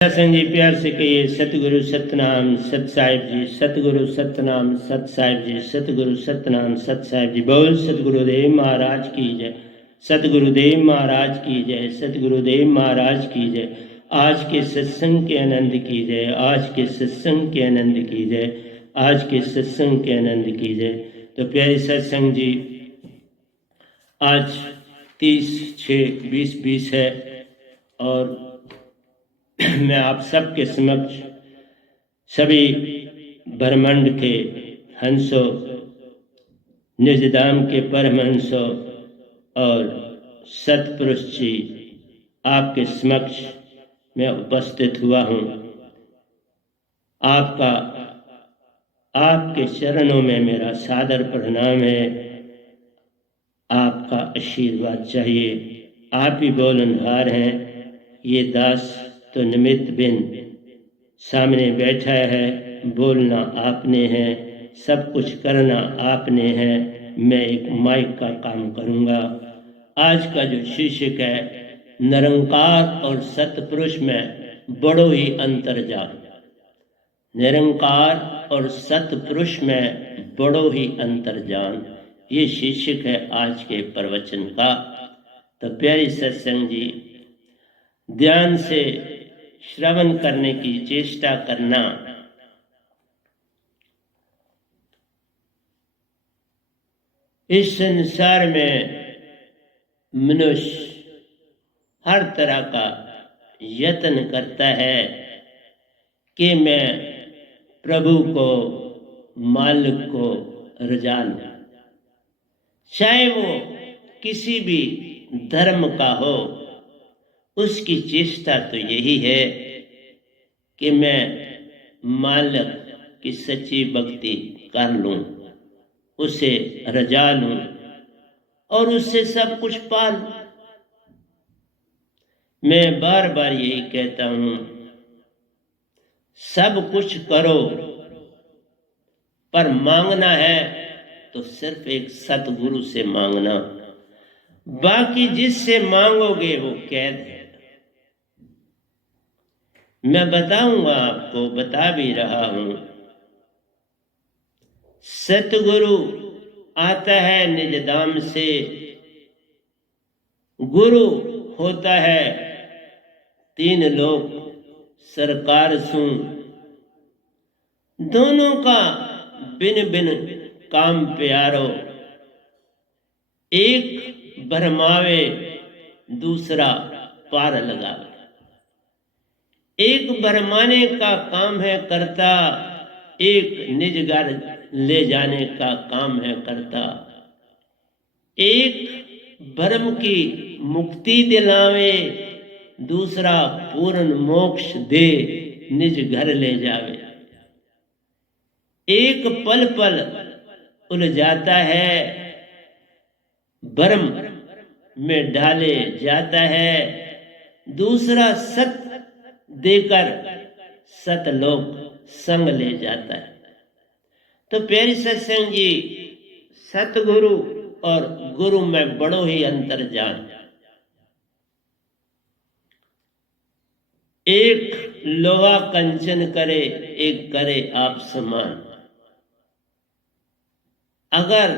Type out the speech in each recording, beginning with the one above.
सत्संग जी प्यार से कहिए सतगुरु सतनाम सत साहिब जी, सतगुरु सतनाम सत साहिब जी, सतगुरु सतनाम सत साहिब जी। बोल सतगुरुदेव महाराज की जय, सतगुरुदेव महाराज की जय, सतगुरुदेव महाराज की जय। आज के सत्संग के आनंद की जय, आज के सत्संग के आनंद की जय, आज के सत्संग के आनंद की जय। तो प्यारे सत्संग जी, आज 30/6/2020 है और मैं आप सबके समक्ष सभी ब्रह्मांड के हंसों, निजधाम के परमहंसों और सतपुरुष जी आपके समक्ष मैं उपस्थित हुआ हूँ। आपके चरणों में मेरा सादर प्रणाम है। आपका आशीर्वाद चाहिए। आप ही बोलनहार हैं। ये दास तो निमित्त बिन सामने बैठा है, बोलना आपने है, सब कुछ करना आपने है। मैं एक माइक का काम करूँगा। आज का जो शीर्षक है, निरंकार और सतपुरुष में बड़ो ही अंतर जान। निरंकार और सतपुरुष में बड़ो ही अंतर जान, ये शीर्षक है आज के प्रवचन का। तो प्यारी सत्संग जी, ध्यान से श्रवण करने की चेष्टा करना। इस संसार में मनुष्य हर तरह का यत्न करता है कि मैं प्रभु को, मालिक को रजा लूं। चाहे वो किसी भी धर्म का हो, उसकी चेष्टा तो यही है कि मैं मालिक की सच्ची भक्ति कर लूं, उसे रजा लूं और उससे सब कुछ पा लूं। मैं बार बार यही कहता हूं, सब कुछ करो, पर मांगना है तो सिर्फ एक सतगुरु से मांगना। बाकी जिससे मांगोगे वो कैद है। मैं बताऊंगा आपको, बता भी रहा हूं। सतगुरु आता है निजधाम से, गुरु होता है तीन लोग सरकार सु। दोनों का बिन बिन काम प्यारो, एक भरमावे दूसरा पार लगावे। एक भरमाने का काम है करता, एक निज घर ले जाने का काम है करता। एक भरम की मुक्ति दिलावे, दूसरा पूर्ण मोक्ष दे निज घर ले जावे। एक पल पल उलझाता है, भरम में डाले जाता है। दूसरा सत देकर सतलोक संग ले जाता है। तो प्यारी सत्संग जी, सतगुरु और गुरु में बड़ो ही अंतर जान। एक लोहा कंचन करे, एक करे आप समान। अगर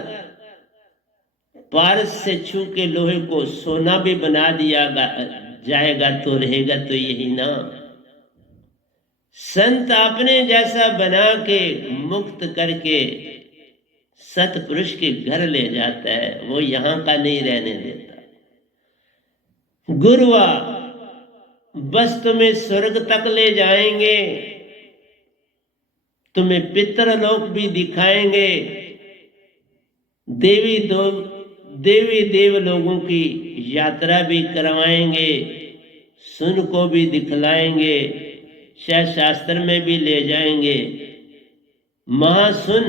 पारस से छू के लोहे को सोना भी बना दिया जाएगा तो रहेगा तो यही ना। संत अपने जैसा बना के, मुक्त करके सतपुरुष के घर ले जाता है, वो यहां का नहीं रहने देता। गुरुआ बस तुम्हें स्वर्ग तक ले जाएंगे, तुम्हें पितरलोक भी दिखाएंगे, देवी देव लोगों की यात्रा भी करवाएंगे, सुन को भी दिखलाएंगे, शास्त्र में भी ले जाएंगे। महासुन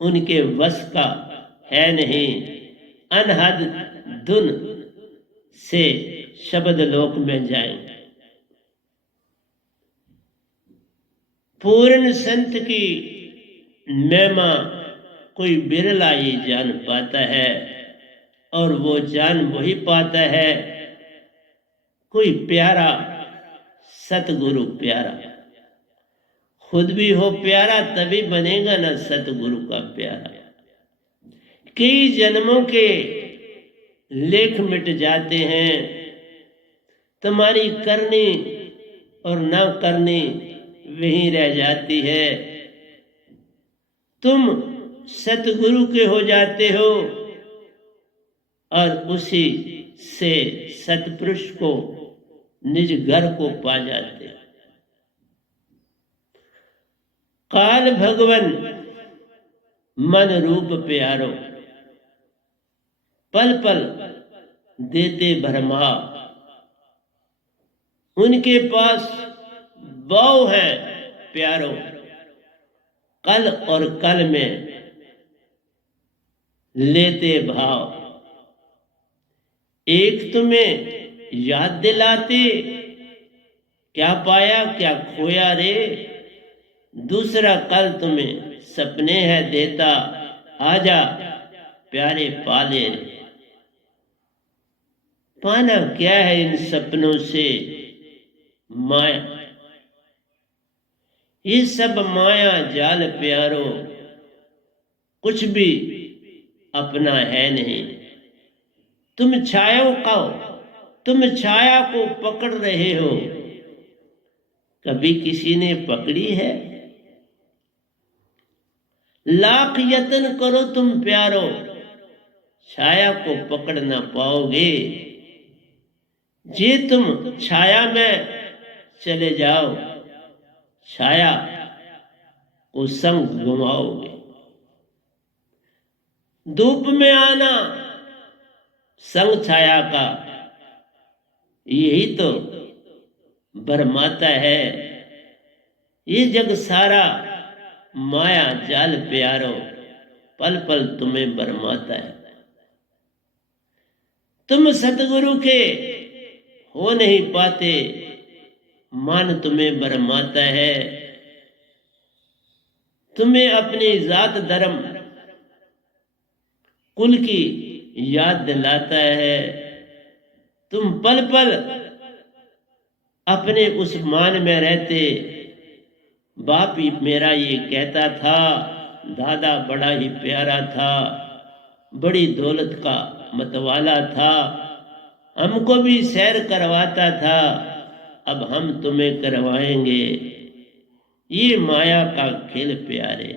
उनके वश का है नहीं, अनहद धुन से शब्द लोक में जाएंगे। पूर्ण संत की महिमा कोई बिरला ही जान पाता है, और वो जान वही पाता है कोई प्यारा सतगुरु प्यारा। खुद भी हो प्यारा तभी बनेगा ना सतगुरु का प्यारा। कई जन्मों के लेख मिट जाते हैं, तुम्हारी करनी और ना करनी वहीं रह जाती है। तुम सतगुरु के हो जाते हो और उसी से सतपुरुष को निज घर को पा जाते हो। काल भगवन मन रूप प्यारो, पल पल देते भरमा। उनके पास बहु है प्यारो, कल और कल में लेते भाव। एक तुम्हें याद दिलाते क्या पाया क्या खोया रे, दूसरा कल तुम्हें सपने है देता, आजा प्यारे पाले रे। पाना क्या है इन सपनों से माया, ये सब माया जाल प्यारो, कुछ भी अपना है नहीं। तुम छाया को पकड़ रहे हो, कभी किसी ने पकड़ी है? लाख यत्न करो तुम प्यारो, छाया को पकड़ ना पाओगे। जे तुम छाया में चले जाओ, छाया को संग घुमाओगे। धूप में आना संग छाया का, यही तो भरमाता है। ये जग सारा माया जाल प्यारो, पल पल तुम्हें भरमाता है। तुम सतगुरु के हो नहीं पाते, मान तुम्हें भरमाता है। तुम्हें अपनी जात धर्म कुल की याद दिलाता है। तुम पल पल अपने उस मान में रहते। बाप ही मेरा ये कहता था, दादा बड़ा ही प्यारा था, बड़ी दौलत का मतवाला था, हमको भी सैर करवाता था, अब हम तुम्हें करवाएंगे। ये माया का खेल प्यारे,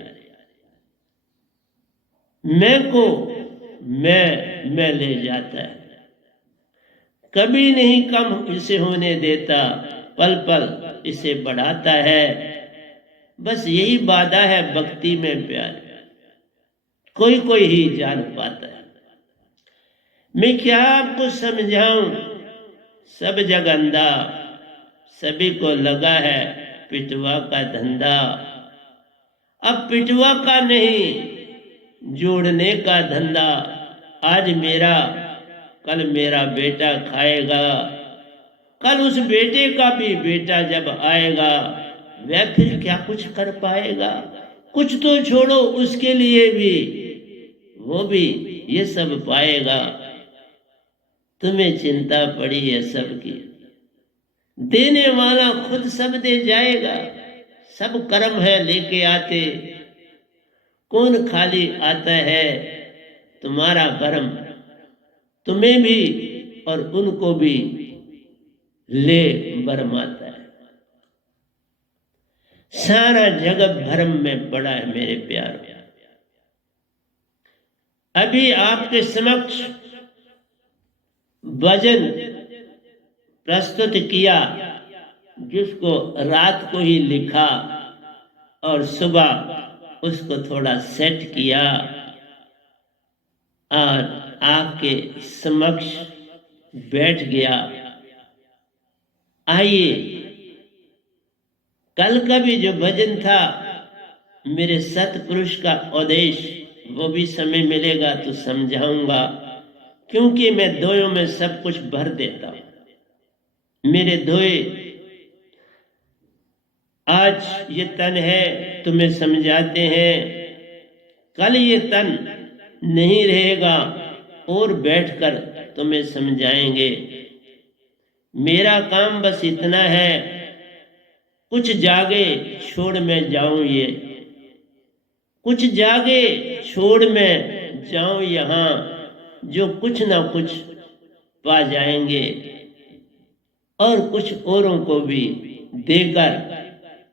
मैं ले जाता है, कभी नहीं कम इसे होने देता, पल पल इसे बढ़ाता है। बस यही बाधा है भक्ति में प्यार, कोई कोई ही जान पाता है। मैं क्या आपको समझाऊं, सब जग अंधा, सभी को लगा है पिटवा का धंधा। अब पिटवा का नहीं जोड़ने का धंधा, आज मेरा कल मेरा बेटा खाएगा, कल उस बेटे का भी बेटा जब आएगा, वह फिर क्या कुछ कर पाएगा। कुछ तो छोड़ो उसके लिए भी, वो भी ये सब पाएगा। तुम्हें चिंता पड़ी है सबकी, देने वाला खुद सब दे जाएगा। सब कर्म है लेके आते, कौन खाली आता है। तुम्हारा कर्म तुम्हें भी और उनको भी ले बरमाता है। सारा जगत भ्रम में पड़ा है मेरे प्यार। अभी आपके समक्ष भजन प्रस्तुत किया, जिसको रात को ही लिखा और सुबह उसको थोड़ा सेट किया और आपके समक्ष बैठ गया। आइए, कल का भी जो भजन था मेरे सतपुरुष का उपदेश, वो भी समय मिलेगा तो समझाऊंगा, क्योंकि मैं दोयों में सब कुछ भर देता हूं। मेरे दोए आज ये तन है तुम्हें समझाते हैं, कल ये तन नहीं रहेगा और बैठकर तुम्हें समझाएंगे। मेरा काम बस इतना है, कुछ जागे छोड़ मैं जाऊं ये, कुछ जागे छोड़ मैं जाऊं यहाँ, जो कुछ ना कुछ पा जाएंगे और कुछ औरों को भी देकर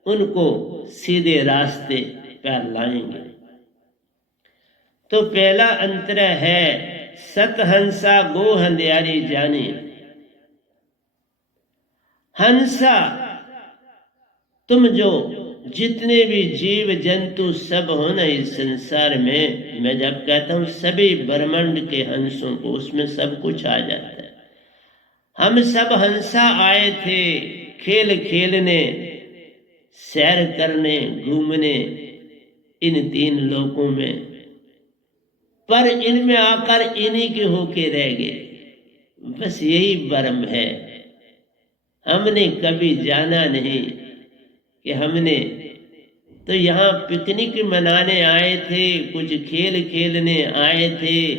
उनको सीधे रास्ते पर लाएंगे। तो पहला अंतर है सतहंसा गो हंदियारी जानी। हंसा तुम जो जितने भी जीव जंतु सब हो ना इस संसार में, मैं जब कहता हूं सभी ब्रह्मांड के हंसों को, उसमें सब कुछ आ जाता है। हम सब हंसा आए थे खेल खेलने, सैर करने, घूमने इन तीन लोकों में, पर इनमें आकर इन्हीं के होके रह गए। बस यही भ्रम है। हमने कभी जाना नहीं कि हमने तो यहाँ पिकनिक मनाने आए थे, कुछ खेल खेलने आए थे,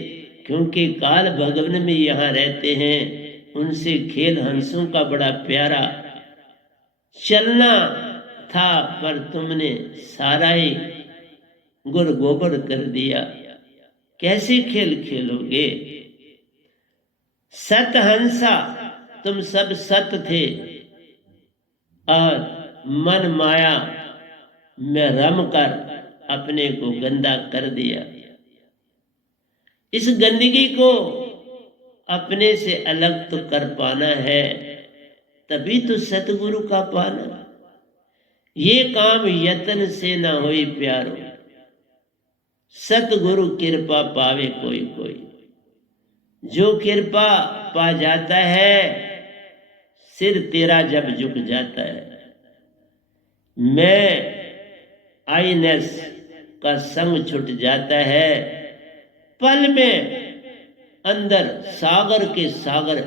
क्योंकि काल भगवान में यहाँ रहते हैं, उनसे खेल हंसों का बड़ा प्यारा चलना था, पर तुमने सारा ही गुड़ गोबर कर दिया। कैसे खेल खेलोगे? सत हंसा तुम सब सत थे और मन माया में रम कर अपने को गंदा कर दिया। इस गंदगी को अपने से अलग तो कर पाना है, तभी तो सतगुरु का पाना। ये काम यतन से ना होई प्यारो, सतगुरु कृपा पावे कोई कोई। जो कृपा पा जाता है, सिर तेरा जब झुक जाता है। मैं आईनेस का संग छुट जाता है, पल में अंदर सागर के सागर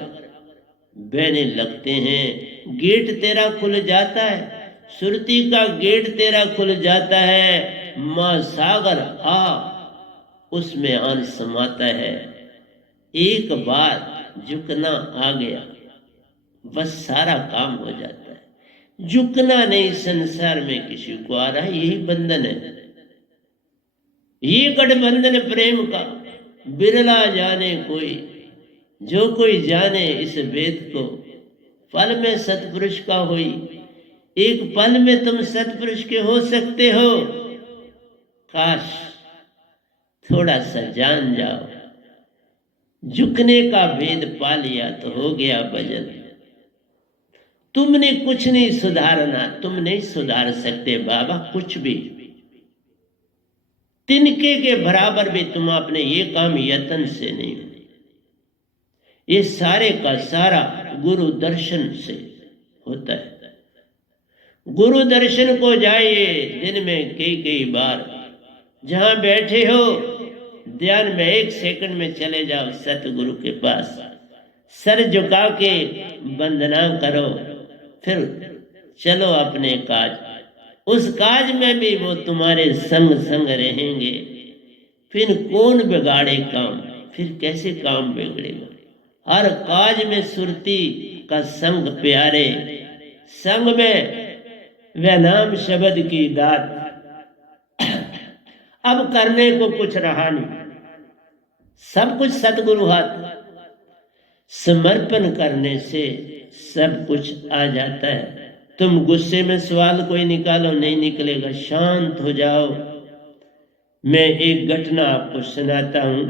बहने लगते हैं। गेट तेरा खुल जाता है, सुरती का गेट तेरा खुल जाता है। मां सागर आ उसमें आन समाता है। एक बार झुकना आ गया, बस सारा काम हो जाता है। झुकना नहीं संसार में किसी को आ रहा है, यही बंधन है। ये गठबंधन प्रेम का बिरला जाने कोई, जो कोई जाने इस वेद को। पल में सतपुरुष का होई, एक पल में तुम सतपुरुष के हो सकते हो। काश थोड़ा सा जान जाओ, झुकने का भेद पा लिया तो हो गया भजन। तुमने कुछ नहीं सुधारना, तुम नहीं सुधार सकते बाबा कुछ भी। तिनके के बराबर भी तुम अपने ये काम यतन से नहीं हो। ये सारे का सारा गुरु दर्शन से होता है। गुरु दर्शन को जाइए दिन में कई बार। जहां बैठे हो ध्यान में 1 सेकंड में चले जाओ सतगुरु के पास, सर झुका के वंदना करो, फिर चलो अपने काज। उस काज में भी वो तुम्हारे संग संग रहेंगे। फिर कौन बिगाड़े काम, फिर कैसे काम बिगड़ेगा? हर काज में सुरती का संग प्यारे, संग में वह नाम शब्द की दात। अब करने को कुछ रहा नहीं, सब कुछ सतगुरु हाथ। समर्पण करने से सब कुछ आ जाता है। तुम गुस्से में सवाल कोई निकालो, नहीं निकलेगा। शांत हो जाओ। मैं एक घटना आपको सुनाता हूं।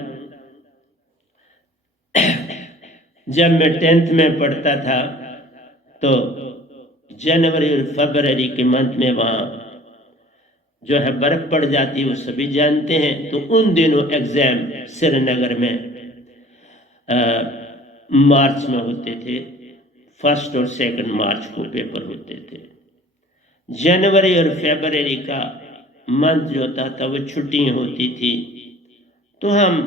जब मैं 10th में पढ़ता था तो जनवरी और फरवरी के मंथ में वहां जो है बर्फ पड़ जाती, वो सभी जानते हैं। तो उन दिनों एग्जाम श्रीनगर में मार्च में होते थे। 1 और 2 मार्च को पेपर होते थे। जनवरी और फरवरी का मंथ जो होता था वो छुट्टियां होती थी। तो हम,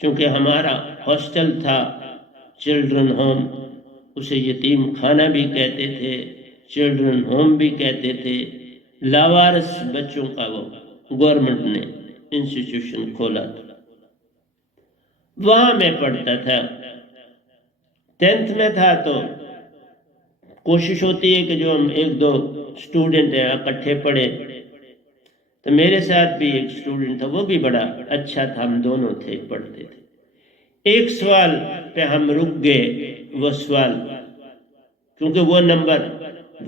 चूंकि हमारा हॉस्टल था चिल्ड्रन होम, उसे यतीम खाना भी कहते थे, चिल्ड्रन होम भी कहते थे। लावारिस बच्चों का वो गवर्नमेंट ने इंस्टीट्यूशन खोला था, वहां मैं पढ़ता था। 10th में था तो कोशिश होती है कि जो हम एक दो स्टूडेंट हैं इकट्ठे पढ़े। तो मेरे साथ भी एक स्टूडेंट था, वो भी बड़ा अच्छा था, हम दोनों थे, पढ़ते थे। एक सवाल पे हम रुक गए, वो सवाल क्योंकि वो नंबर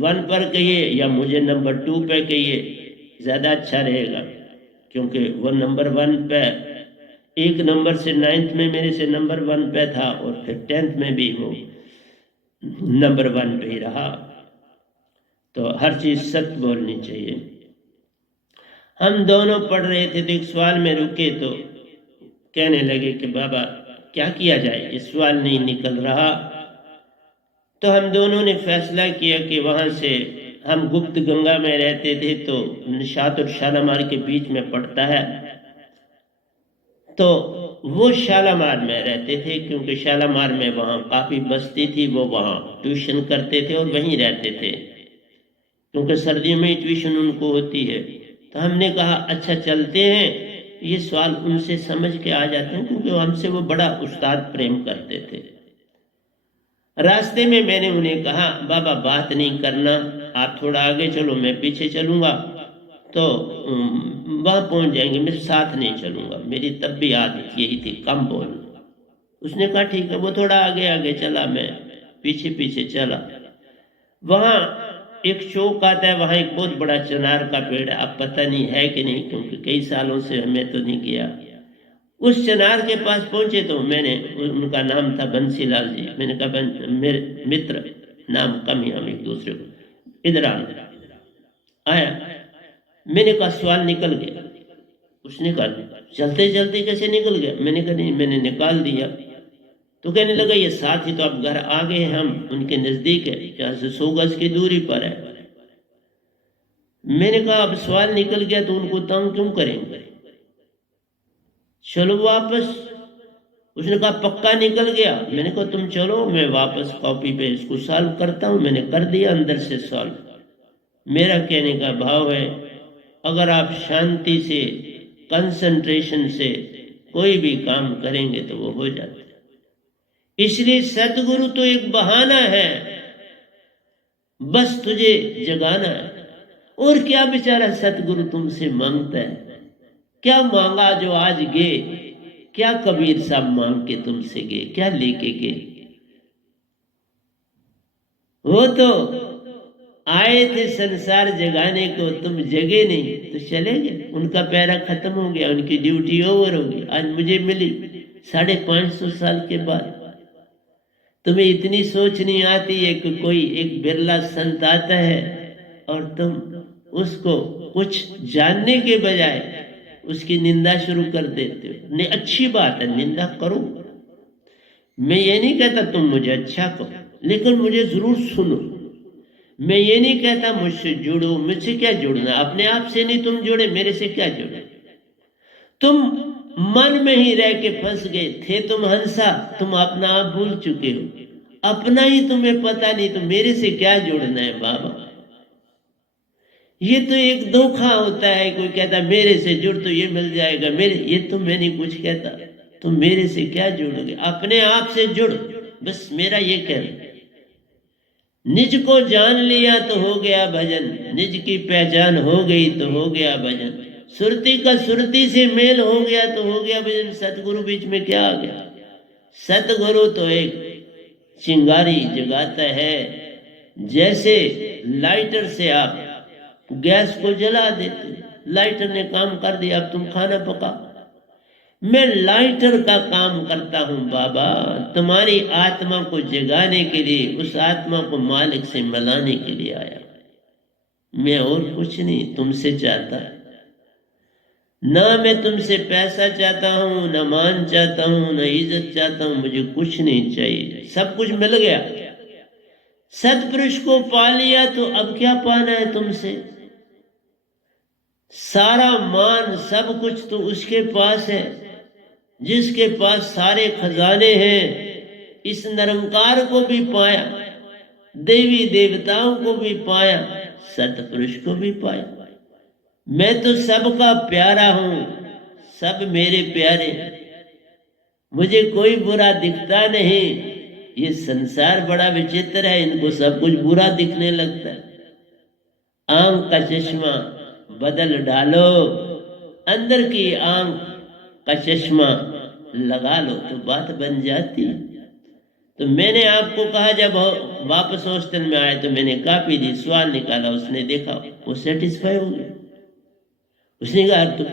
1 पर कहिए या मुझे नंबर 2 पे कहिए ज़्यादा अच्छा रहेगा, क्योंकि वो नंबर 1 पे एक नंबर से 9th में मेरे से नंबर 1 पे था, और फिर 10th में भी वो नंबर 1 पे ही रहा। तो हर चीज़ सच बोलनी चाहिए। हम दोनों पढ़ रहे थे तो एक सवाल में रुके तो कहने लगे कि बाबा क्या किया जाए, ये सवाल नहीं निकल रहा। तो हम दोनों ने फैसला किया कि वहाँ से, हम गुप्त गंगा में रहते थे तो निशात और शालामार के बीच में पड़ता है, तो वो शालामार में रहते थे, क्योंकि शालामार में वहाँ काफ़ी बस्ती थी, वो वहाँ ट्यूशन करते थे और वहीं रहते थे, क्योंकि सर्दियों में ट्यूशन उनको होती है। तो हमने कहा अच्छा चलते हैं, ये सवाल उनसे समझ के आ जाते हैं, क्योंकि हमसे वो बड़ा उस्ताद प्रेम करते थे। रास्ते में मैंने उन्हें कहा बाबा बात नहीं करना, आप थोड़ा आगे चलो, मैं पीछे चलूँगा, तो वहाँ पहुँच जाएंगे, मैं साथ नहीं चलूँगा। मेरी तब भी आदत यही थी, कम बोलना। उसने कहा ठीक है। वो थोड़ा आगे आगे चला, मैं पीछे पीछे चला। वहाँ एक चौक आता है, वहाँ एक बहुत बड़ा चनार का पेड़ है, अब पता नहीं है कि नहीं, क्योंकि कई सालों से हमें तो नहीं किया। उस चनार के पास पहुंचे तो मैंने, उनका नाम था बंसीलाल जी, मैंने कहा मेरे मित्र, नाम कम ही हम एक दूसरे को, इधर आया। मैंने कहा सवाल निकल गया। उसने कहा चलते चलते कैसे निकल गया? मैंने कहा नहीं, मैंने निकाल दिया। तो कहने लगा ये साथ ही तो अब घर आ गए, हम उनके नजदीक है, यहाँ से 100 गज की दूरी पर है। मैंने कहा अब सवाल निकल गया तो उनको तंग क्यों करेंगे, चलो वापस। उसने कहा पक्का निकल गया? मैंने कहा तुम चलो, मैं वापस कॉपी पे इसको सॉल्व करता हूं। मैंने कर दिया अंदर से सॉल्व। मेरा कहने का भाव है, अगर आप शांति से, कंसंट्रेशन से कोई भी काम करेंगे तो वो हो जाता है। इसलिए सतगुरु तो एक बहाना है, बस तुझे जगाना है। और क्या बेचारा सतगुरु तुमसे मांगता है? क्या मांगा जो आज गे? क्या कबीर साहब मांग के तुमसे गए? क्या लेके गए? वो तो आए थे संसार जगाने को, तुम जगे नहीं तो चले गए। उनका पैरा खत्म हो गया, उनकी ड्यूटी ओवर होगी। आज मुझे मिली 550 साल के बाद। तुम्हें इतनी सोच नहीं आती है कि कोई एक बिरला संत आता है और तुम उसको कुछ जानने के बजाय उसकी निंदा शुरू कर देते हो। नहीं, अच्छी बात है, निंदा करो। मैं ये नहीं कहता तुम मुझे अच्छा कहो, लेकिन मुझे जरूर सुनो। मैं ये नहीं कहता मुझसे जुड़ो, मुझसे क्या जुड़ना, अपने आप से नहीं तुम जुड़े, मेरे से क्या जुड़े? तुम मन में ही रह के फंस गए थे, तुम हंसा, तुम अपना आप भूल चुके हो, अपना ही तुम्हें पता नहीं, तो मेरे से क्या जुड़ना है बाबा? ये तो एक धोखा होता है। कोई कहता मेरे से जुड़ तो ये मिल जाएगा, मेरे, ये तो मैं नहीं कुछ कहता। तुम मेरे से क्या जुड़ोगे? अपने आप से जुड़, बस मेरा ये कहना। निज को जान लिया तो हो गया भजन, निज की पहचान हो गई तो हो गया भजन, सुरती का सुरती से मेल हो गया तो हो गया भजन। सतगुरु बीच में क्या आ गया? सतगुरु तो एक चिंगारी जगाता है, जैसे लाइटर से आप गैस को जला देते, लाइटर ने काम कर दिया, अब तुम खाना पका। मैं लाइटर का काम करता हूं बाबा, तुम्हारी आत्मा को जगाने के लिए, उस आत्मा को मालिक से मिलाने के लिए आया। मैं और कुछ नहीं तुमसे चाहता, ना मैं तुमसे पैसा चाहता हूं, ना मान चाहता हूं, ना इज्जत चाहता हूं, मुझे कुछ नहीं चाहिए, सब कुछ मिल गया। सतपुरुष को पा लिया तो अब क्या पाना है तुमसे? सारा मान सब कुछ तो उसके पास है, जिसके पास सारे खजाने हैं। इस निरंकार को भी पाया, देवी देवताओं को भी पाया, सतपुरुष को भी पाया। मैं तो सबका प्यारा हूं, सब मेरे प्यारे, मुझे कोई बुरा दिखता नहीं। ये संसार बड़ा विचित्र है, इनको सब कुछ बुरा दिखने लगता है। आंख का चश्मा बदल डालो, अंदर की आंख का चश्मा लगा लो तो बात बन जाती है। तो मैंने आपको कहा, जब वापस हॉस्टल में आए तो मैंने कॉपी दी, सवाल निकाला, उसने देखा, वो सेटिस्फाई हो गया। उसने कहा तो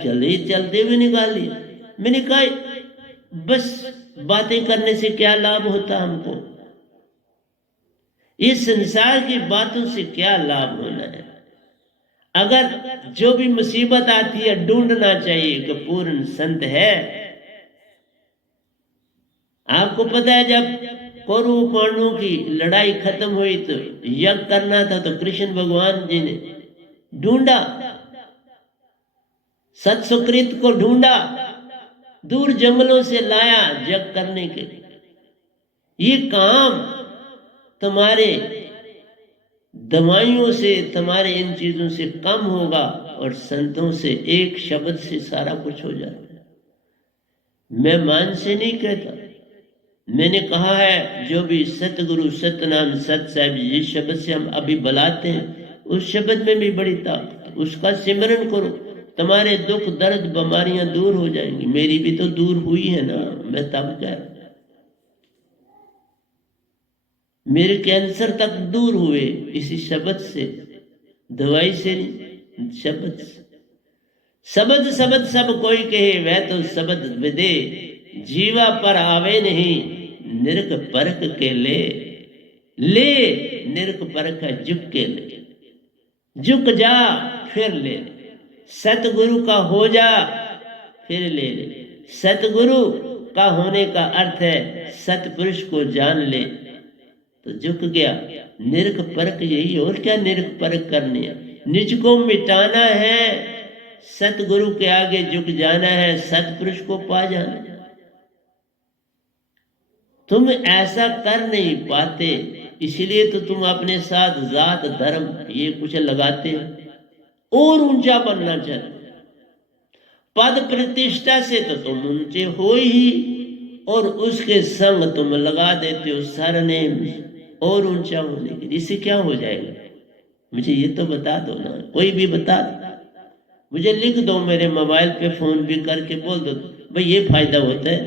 चलते हुए निकाल लिया। मैंने कहा बस बातें करने से क्या लाभ होता हमको, इस संसार की बातों से क्या लाभ होना है। अगर जो भी मुसीबत आती है ढूंढना चाहिए कि पूर्ण संत है। आपको पता है जब कौरव पांडवों की लड़ाई खत्म हुई तो यज्ञ करना था, तो कृष्ण भगवान जी ने ढूंढा, सत सुकृत को ढूंढा, दूर जंगलों से लाया यज्ञ करने के लिए। ये काम तुम्हारे दवाइयों से, तुम्हारे इन चीजों से कम होगा, और संतों से एक शब्द से सारा कुछ हो जाता है। मैं मान से नहीं कहता, मैंने कहा है जो भी सतगुरु सतनाम सत साहिब जिस शब्द से हम अभी बुलाते हैं, उस शब्द में भी बड़ी ताकत, उसका सिमरन करो, तुम्हारे दुख दर्द बीमारियां दूर हो जाएंगी। मेरी भी तो दूर हुई है ना, मैं तब कह रहा, मेरे कैंसर तक दूर हुए इसी शब्द से, दवाई से नहीं, शब्द से। शब्द शब्द सब कोई कहे, वह तो शब्द विदे, जीवा पर आवे नहीं, निरख परख के ले निरख परख झुक के ले, झुक जा फिर ले, सतगुरु का हो जा फिर ले। सतगुरु का होने का अर्थ है सतपुरुष को जान ले, तो झुक गया। निरख परख यही, और क्या निरख परख करनी है, निज को मिटाना है, सतगुरु के आगे झुक जाना है, सतपुरुष को पा जाना। तुम ऐसा कर नहीं पाते, इसलिए तो तुम अपने साथ जात धर्म ये कुछ लगाते हो। और ऊंचा बनना चाहते, पद प्रतिष्ठा से तो तुम ऊंचे हो ही, और उसके संग तुम लगा देते हो सरनेम और ऊंचा होने के लिए। इससे क्या हो जाएगा, मुझे ये तो बता दो ना, कोई भी बता दो, मुझे लिख दो, मेरे मोबाइल पे फोन भी करके बोल दो भाई ये फायदा होता है,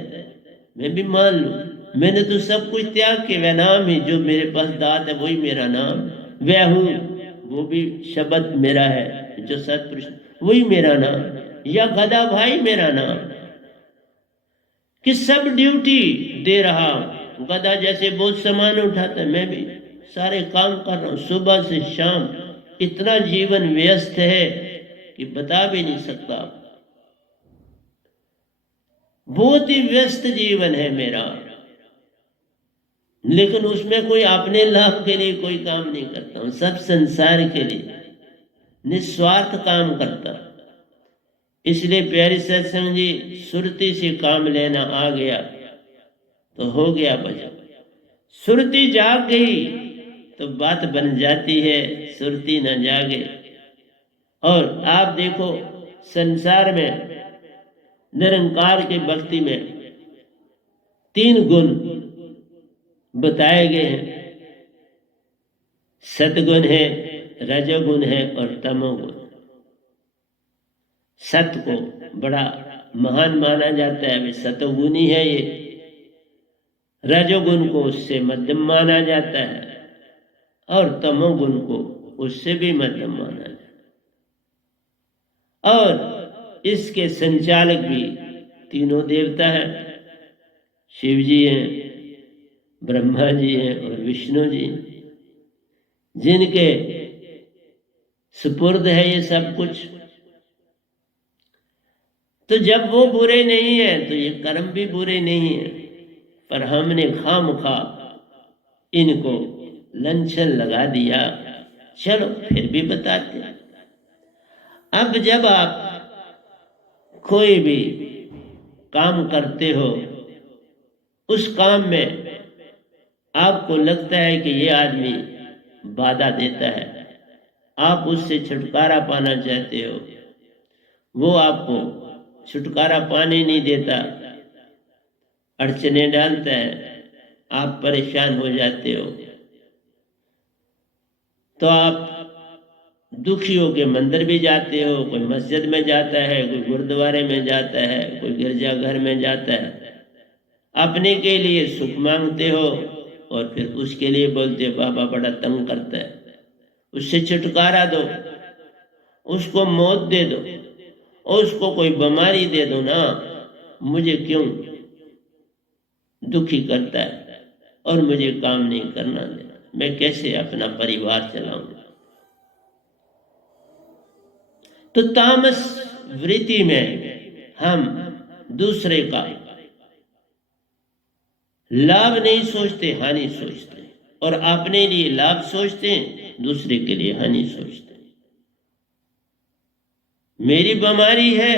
मैं भी मान लूं। मैंने तो सब कुछ त्याग के, वह नाम ही जो मेरे पास दात है वही मेरा नाम, वह हूं वो भी शब्द मेरा है, जो सतपुरुष वही मेरा नाम, या गदा भाई मेरा नाम, कि सब ड्यूटी दे रहा हूं। गदा जैसे बहुत सामान उठाता है, मैं भी सारे काम कर रहा हूं सुबह से शाम। इतना जीवन व्यस्त है कि बता भी नहीं सकता, बहुत ही व्यस्त जीवन है मेरा, लेकिन उसमें कोई अपने लाभ के लिए कोई काम नहीं करता हूं, सब संसार के लिए निस्वार्थ काम करता। इसलिए प्यारी सत्संग जी, सुरती से काम लेना आ गया तो हो गया भजन, सुरती जाग गई तो बात बन जाती है, सुरती न जागे। और आप देखो संसार में निरंकार के भक्ति में 3 गुण बताए गए हैं, सतगुण है, रजोगुण है और तमोगुण। सत को बड़ा महान माना जाता है, वे सतोगुणी है ये। रजोगुण को उससे मध्यम माना जाता है, और तमोगुण को उससे भी मध्यम माना जाता है। और इसके संचालक भी तीनों देवता हैं, शिव जी हैं, ब्रह्मा जी हैं और विष्णु जी, जिनके सुपुर्द है ये सब कुछ। तो जब वो बुरे नहीं है तो ये कर्म भी बुरे नहीं है, पर हमने खामखा इनको लंछन लगा दिया। चलो फिर भी बताते हैं। अब जब आप कोई भी काम करते हो, उस काम में आपको लगता है कि ये आदमी बाधा देता है, आप उससे छुटकारा पाना चाहते हो, वो आपको छुटकारा पाने नहीं देता, अड़चने डालता है, आप परेशान हो जाते हो तो आप दुखियों के मंदिर भी जाते हो, कोई मस्जिद में जाता है, कोई गुरुद्वारे में जाता है, कोई गिरजाघर में जाता है, अपने के लिए सुख मांगते हो और फिर उसके लिए बोलते हो बाबा बड़ा तंग करता है, उससे छुटकारा दो, उसको मौत दे दो, और उसको कोई बीमारी दे दो ना, मुझे क्यों दुखी करता है और मुझे काम नहीं करना देना, मैं कैसे अपना परिवार चलाऊंगा। तो तामस वृत्ति में हम दूसरे का लाभ नहीं सोचते, हानि सोचते, और अपने लिए लाभ सोचते हैं, दूसरे के लिए हानि सोचते हैं। मेरी बीमारी है,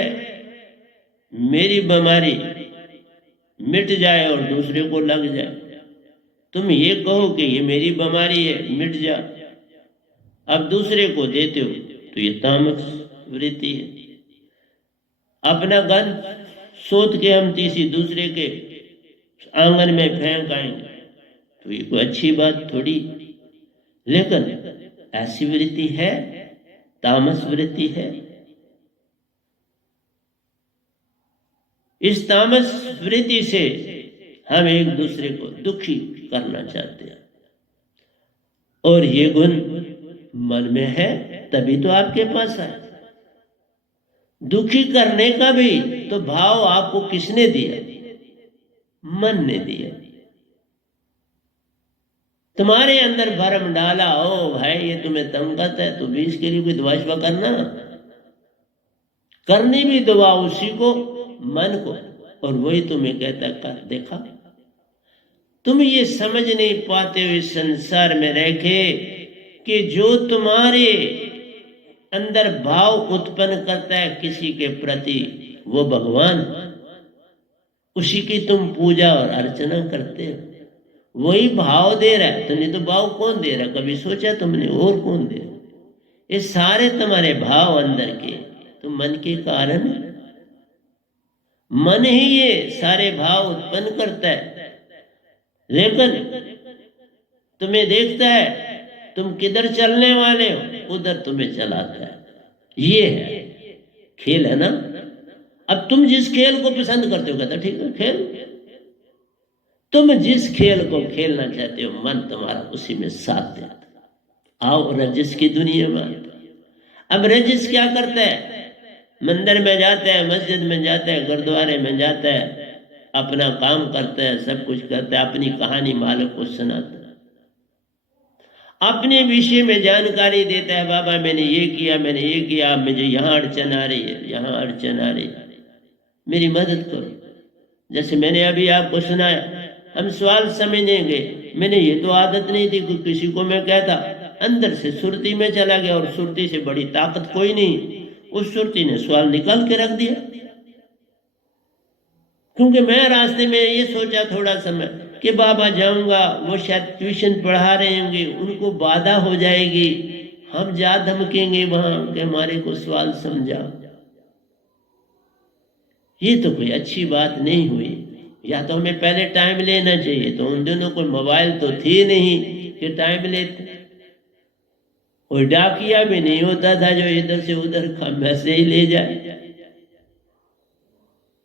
मेरी बीमारी मिट जाए और दूसरे को लग जाए, तुम ये कहो कि ये मेरी बीमारी है, मिट जा, अब दूसरे को देते हो, तो ये तामस वृत्ति है। अपना गंध सोच के हम किसी दूसरे के आंगन में फेंक आएंगे तो ये कोई अच्छी बात थोड़ी, लेकिन ऐसी वृत्ति है, तामस वृत्ति है। इस तामस वृत्ति से हम एक दूसरे को दुखी करना चाहते हैं, और ये गुण मन में है तभी तो आपके पास है। दुखी करने का भी तो भाव आपको किसने दिया? मन ने दिया। तुम्हारे अंदर भरम डाला, ओ भाई ये तुम्हें तंग करता है तो भी इसके लिए कोई दुआ करना, करनी भी दुआ उसी को, मन को, और वही तुम्हें कहता कर। देखा, तुम ये समझ नहीं पाते हो इस संसार में रह के कि जो तुम्हारे अंदर भाव उत्पन्न करता है किसी के प्रति, वो भगवान, उसी की तुम पूजा और अर्चना करते हो, वही भाव दे रहा है। तो नहीं तो भाव कौन दे रहा, कभी सोचा तुमने? और कौन दे रहा? ये सारे तुम्हारे भाव अंदर के, तो मन के कारण, मन ही ये सारे भाव उत्पन्न करता है। लेकिन तुम्हें देखता है, तुम किधर चलने वाले हो उधर तुम्हें चलाता है। ये है खेल, है ना। अब तुम जिस खेल को पसंद करते हो, कहता ठीक है खेल, तुम जिस खेल को खेलना चाहते हो मन तुम्हारा उसी में साथ देता। आओ रजिस की दुनिया में। अब रजिस क्या करता है? मंदिर में जाता है, मस्जिद में जाता है, गुरुद्वारे में जाता है, अपना काम करता है, सब कुछ करता है, अपनी कहानी मालिक को सुनाता है, अपने विषय में जानकारी देता है, बाबा मैंने ये किया, मैंने ये किया, मुझे यहाँ अड़चन आ रही है, यहाँ अड़चन आ रही है, मेरी मदद करो। जैसे मैंने अभी आपको सुनाया, हम सवाल समझेंगे, मैंने ये तो आदत नहीं थी, किसी को मैं कहता, अंदर से सुरती में चला गया, और सुरती से बड़ी ताकत कोई नहीं, उस सुरती ने सवाल निकाल के रख दिया। क्योंकि मैं रास्ते में ये सोचा थोड़ा समय कि बाबा जाऊंगा, वो शायद ट्यूशन पढ़ा रहे होंगे, उनको बाधा हो जाएगी, हम जा धमकेंगे वहां कि हमारे को सवाल समझा। ये तो कोई अच्छी बात नहीं हुई। या तो हमें पहले टाइम लेना चाहिए, तो उन दिनों कोई मोबाइल तो थी नहीं कि टाइम लेते, कोई डाकिया भी नहीं होता था जो इधर से उधर का मैसेज ले जाए।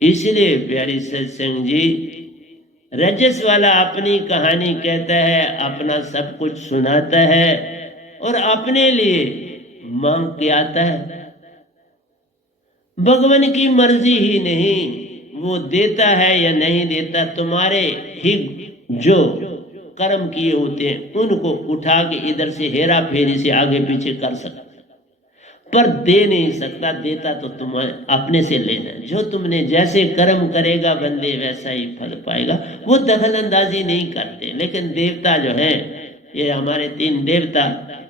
इसलिए प्यारी सत्संग जी, रजस वाला अपनी कहानी कहता है, अपना सब कुछ सुनाता है और अपने लिए मांग के आता है। भगवान की मर्जी ही नहीं, वो देता है या नहीं देता, तुम्हारे ही जो कर्म किए होते हैं उनको उठा के इधर से हेरा फेरी से आगे पीछे कर सकता, पर दे नहीं सकता। देता तो तुम्हें अपने से लेना है। जो तुमने जैसे कर्म करेगा बंदे वैसा ही फल पाएगा। वो दखल अंदाजी नहीं करते, लेकिन देवता जो है, ये हमारे 3 देवता,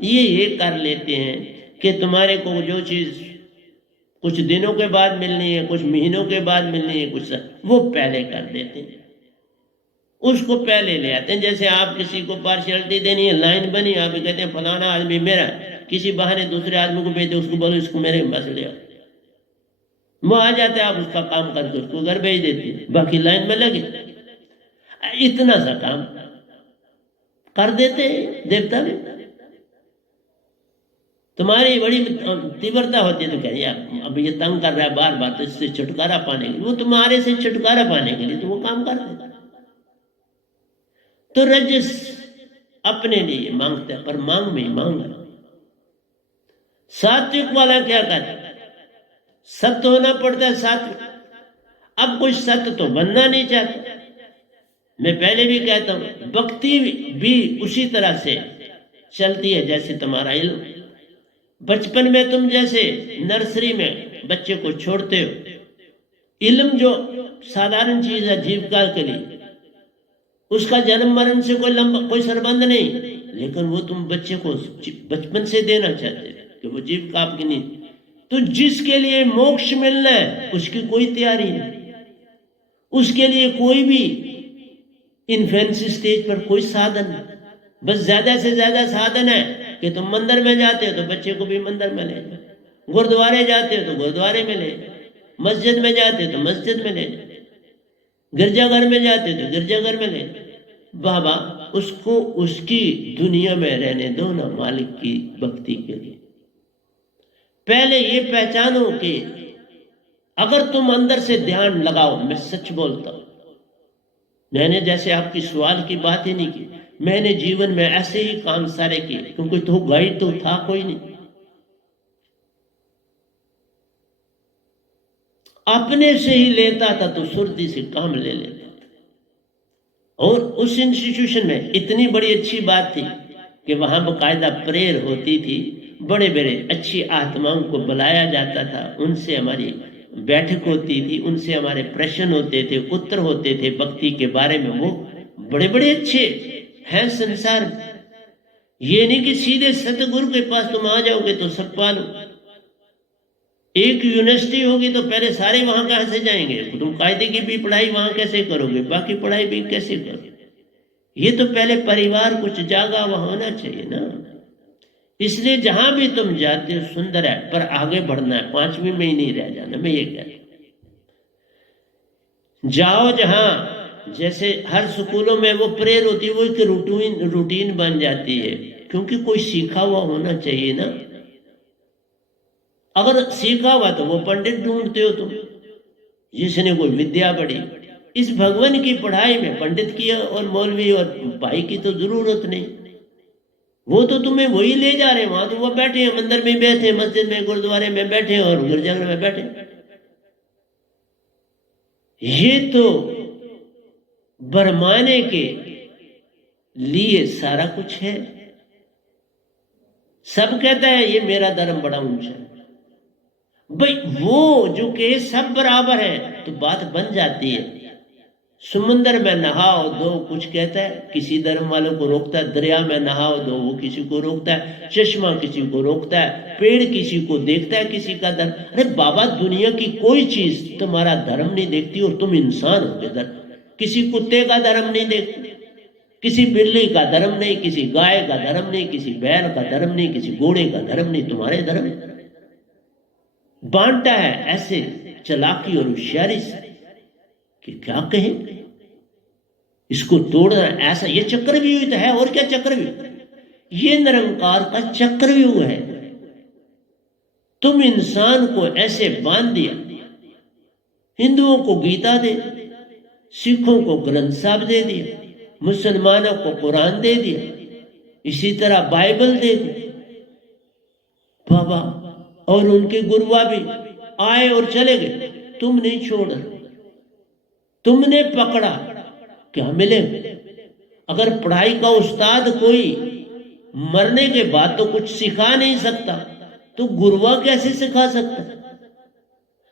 ये कर लेते हैं कि तुम्हारे को जो चीज कुछ दिनों के बाद मिलनी है, कुछ महीनों के बाद मिलनी है, कुछ वो पहले कर देते हैं, उसको पहले ले आते हैं। जैसे आप किसी को पार्शियलिटी देनी है, लाइन बनी, आप कहते हैं फलाना आदमी मेरा, किसी बहाने दूसरे आदमी को भेजते, उसको बोलो इसको मेरे पास ले आओ, वो आ जाते हैं, आप उसका काम करके उसको घर भेज देते हैं, बाकी लाइन में लगे। इतना सा काम कर देते देवता भी। तुम्हारी बड़ी तीव्रता होती है तो कह यार अब ये तंग कर रहा है बार बार, तो इससे छुटकारा पाने के लिए, वो तुम्हारे से छुटकारा पाने के लिए तो वो काम कर देता। तो रजस अपने लिए मांगता है, पर मांग में मांगा। सात्विक वाला क्या करता है, सत्य होना पड़ता है सात्विक। अब कोई सत्य तो बनना नहीं चाहता। मैं पहले भी कहता हूं, भक्ति भी उसी तरह से चलती है जैसे तुम्हारा इल्म। बचपन में तुम जैसे नर्सरी में बच्चे को छोड़ते हो, इल्म जो साधारण चीज है जीविका के लिए, उसका जन्म मरण से कोई संबंध नहीं, लेकिन वो तुम बच्चे को बचपन से देना चाहते हो कि वो जीविका आपकी नहीं। तो जिसके लिए मोक्ष मिलना है उसकी कोई तैयारी नहीं, उसके लिए कोई भी इन्फेंसी स्टेज पर कोई साधन नहीं। बस ज्यादा से ज्यादा साधन है कि तुम मंदिर में जाते हो तो बच्चे को भी मंदिर में ले जाओ, गुरुद्वारे जाते हो तो गुरुद्वारे में ले जाओ, मस्जिद में जाते हो तो मस्जिद में ले जाओ, गिरजाघर में जाते हो तो गिरजाघर में ले जाओ। बाबा उसको उसकी दुनिया में रहने दो ना, मालिक की भक्ति के लिए। पहले ये पहचानो कि अगर तुम अंदर से ध्यान लगाओ, मैं सच बोलता हूं, मैंने जैसे आपकी सवाल की बात ही नहीं की, मैंने जीवन में ऐसे ही काम सारे किए, क्योंकि तो गाइड तो था कोई नहीं। अपने से ही लेता था तो सुर्ती से काम ले लेता था। और उस इंस्टीट्यूशन में इतनी बड़ी अच्छी बात थी कि वहां बकायदा प्रेयर होती थी, बड़े बड़े अच्छी आत्माओं को बुलाया जाता था, उनसे हमारी बैठक होती थी, उनसे हमारे प्रश्न होते थे, उत्तर होते थे भक्ति के बारे में। वो बड़े बड़े अच्छे हैं संसार। ये नहीं कि सीधे सतगुरु के पास तुम आ जाओगे तो सब पालो। एक यूनिवर्सिटी होगी तो पहले सारे वहां कहां से जाएंगे, तुम कायदे की भी पढ़ाई वहां कैसे करोगे, बाकी पढ़ाई भी कैसे करोगे। ये तो पहले परिवार कुछ जागा हुआ होना चाहिए ना। इसलिए जहां भी तुम जाते हो सुंदर है, पर आगे बढ़ना है, 5वीं में ही नहीं रह जाना। मैं ये कह जाओ जहां, जैसे हर स्कूलों में वो प्रेयर होती है, वो एक रूटीन बन जाती है, क्योंकि कोई सीखा हुआ होना चाहिए ना। अगर सीखा हुआ तो वो पंडित ढूंढते हो तुम, जिसने कोई विद्या पढ़ी। इस भगवान की पढ़ाई में पंडित की और मौलवी और भाई की तो जरूरत नहीं। वो तो तुम्हें वही ले जा रहे हैं, वहां तो वो बैठे हैं, मंदिर में बैठे, मस्जिद में गुरुद्वारे में बैठे और गिरजाघर में बैठे। ये तो बरमाने के लिए सारा कुछ है। सब कहता है ये मेरा धर्म बड़ा ऊंचा है, भाई वो जो के सब बराबर है तो बात बन जाती है। समुद्र में नहाओ दो कुछ कहता है, किसी धर्म वालों को रोकता है। दरिया में नहाओ दो वो किसी को रोकता है। चश्मा किसी को रोकता है, पेड़ किसी को देखता है, किसी का धर्म। अरे बाबा दुनिया की कोई चीज तुम्हारा धर्म नहीं देखती, और तुम इंसान हो किधर। किसी कुत्ते का धर्म नहीं देखती, किसी बिल्ली का धर्म नहीं, किसी गाय का धर्म नहीं, किसी बैल का धर्म नहीं, किसी घोड़े का धर्म नहीं, तुम्हारे धर्म बांटा है ऐसे चालाकी और होशियारी से कि क्या कहे। इसको तोड़ना ऐसा, ये चक्रव्यूह तो है, और क्या चक्रव्यूह, ये निरंकार का चक्रव्यूह है। तुम इंसान को ऐसे बांध दिया। हिंदुओं को गीता दे, सिखों को ग्रंथ साहब दे दिया, मुसलमानों को कुरान दे दिया, इसी तरह बाइबल दे दी बाबा। और उनके गुरुआ भी आए और चले गए, तुम नहीं छोड़ा, तुमने पकड़ा, क्या मिले। अगर पढ़ाई का उस्ताद कोई मरने के बाद तो कुछ सिखा नहीं सकता, तो गुरुआ कैसे सिखा सकता।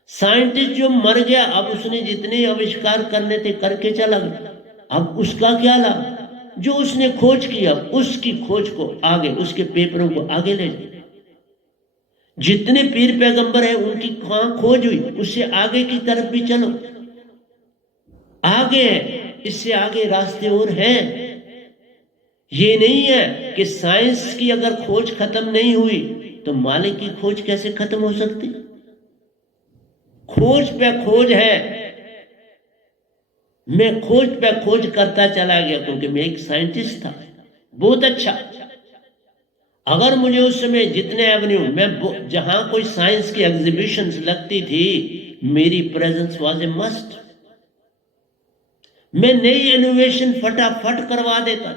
साइंटिस्ट जो मर गया, अब उसने जितने आविष्कार करने थे करके चला गया, अब उसका क्या लाभ। जो उसने खोज किया उसकी खोज को आगे, उसके पेपरों को आगे ले जाए। जितने पीर पैगंबर है उनकी कहां खोज हुई, उससे आगे की तरफ भी चलो, आगे है, इससे आगे रास्ते और हैं। ये नहीं है कि साइंस की अगर खोज खत्म नहीं हुई तो मालिक की खोज कैसे खत्म हो सकती। खोज पे खोज है। मैं खोज पे खोज करता चला गया, क्योंकि मैं एक साइंटिस्ट था। बहुत अच्छा। अगर मुझे उस समय जितने एवेन्यू मैं जहां कोई साइंस की एग्जीबिशंस लगती थी, मेरी प्रेजेंस वाज ए मस्ट। मैं नई इनोवेशन फटाफट करवा देता,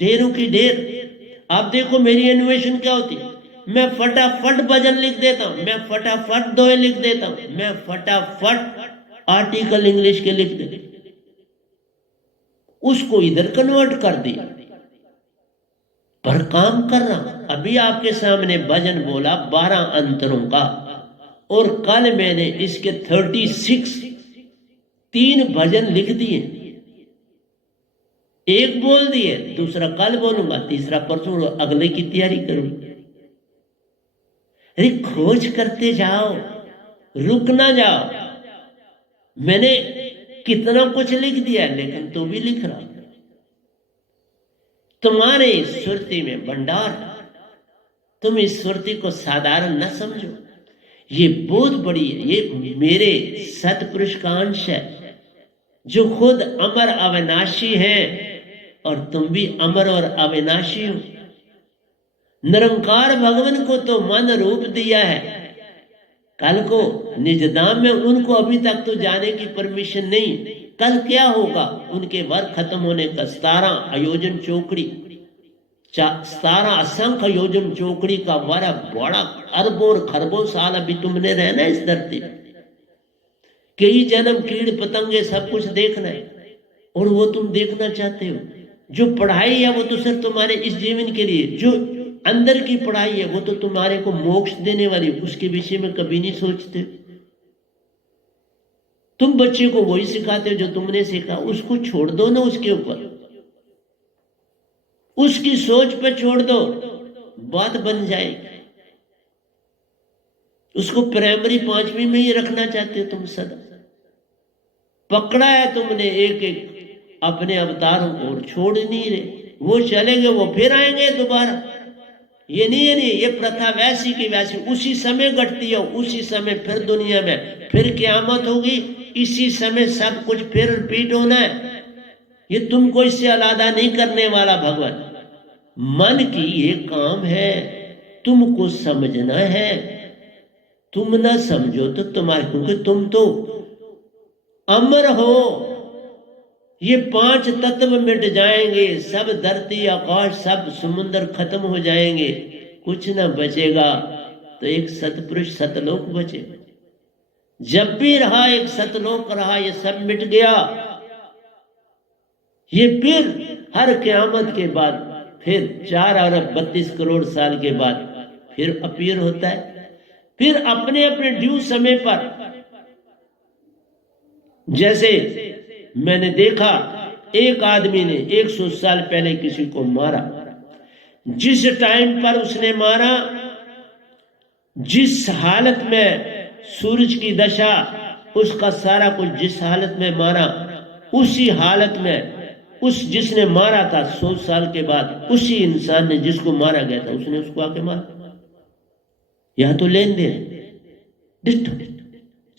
ढेरों की ढेर। आप देखो मेरी इनोवेशन क्या होती, मैं फटाफट भजन लिख देता हूं, मैं फटाफट दोहे लिख देता हूं, मैं फटाफट आर्टिकल इंग्लिश के लिख देता, उसको इधर कन्वर्ट कर दिया, पर काम कर रहा। अभी आपके सामने भजन बोला 12 अंतरों का, और कल मैंने इसके 36 3 भजन लिख दिए। एक बोल दिए, दूसरा कल बोलूंगा, तीसरा परसों, अगले की तैयारी करूंगा। अरे खोज करते जाओ, रुक ना जाओ। मैंने कितना कुछ लिख दिया, लेकिन तो भी लिख रहा। तुम्हारे सुरती में भंडार, तुम इस सुरती को साधारण न समझो, ये बहुत बड़ी है। ये मेरे सतपुरुष का अंश है, जो खुद अमर अविनाशी हैं, और तुम भी अमर और अविनाशी हो। निरंकार भगवान को तो मन रूप दिया है, कल को निजधाम में उनको अभी तक तो जाने की परमिशन नहीं। कल क्या होगा, उनके वर्ग खत्म होने का 17 अयोजन चौकड़ी, 17 असंख्य योजन चौकड़ी का वारा बड़ा अरबों और खरबों साल अभी तुमने रहना है इस धरती पे। कई जन्म कीड़ पतंगे सब कुछ देखना है, और वो तुम देखना चाहते हो। जो पढ़ाई है वो तो सिर्फ तुम्हारे इस जीवन के लिए, जो अंदर की पढ़ाई है वो तो तुम्हारे को मोक्ष देने वाली, उसके विषय में कभी नहीं सोचते। तुम बच्चे को वही सिखाते हो जो तुमने सीखा, उसको छोड़ दो ना, उसके ऊपर उसकी सोच पे छोड़ दो, बात बन जाएगी। उसको प्राइमरी 5वीं में ही रखना चाहते हो तुम सदा। पकड़ा है तुमने एक एक अपने अवतारों को, और छोड़ नहीं रहे। वो चलेंगे, वो फिर आएंगे दोबारा। ये नहीं, ये प्रथा वैसी की वैसी उसी समय घटती है, उसी समय फिर दुनिया में फिर क़यामत होगी, इसी समय सब कुछ फिर रिपीट होना है। ये तुमको इससे अलग नहीं करने वाला भगवान। मन की ये काम है, तुमको समझना है। तुम ना समझो तो तुम्हारे, क्योंकि तुम तो अमर हो। ये 5 तत्व मिट जाएंगे, सब धरती आकाश सब समुद्र खत्म हो जाएंगे, कुछ ना बचेगा। तो एक सतपुरुष सतलोक बचे। जब भी रहा एक सतलोक रहा, ये सब मिट गया। ये फिर हर क़यामत के बाद, फिर 4 अरब 32 करोड़ साल के बाद फिर अपीयर होता है, फिर अपने अपने ड्यू समय पर। जैसे मैंने देखा, एक आदमी ने 100 साल पहले किसी को मारा, जिस टाइम पर उसने मारा, जिस हालत में सूरज की दशा, उसका सारा कुछ जिस हालत में मारा, उसी हालत में उस जिसने मारा था 100 साल के बाद उसी इंसान ने जिसको मारा गया था उसने उसको आके मारा। यह तो लेन देन,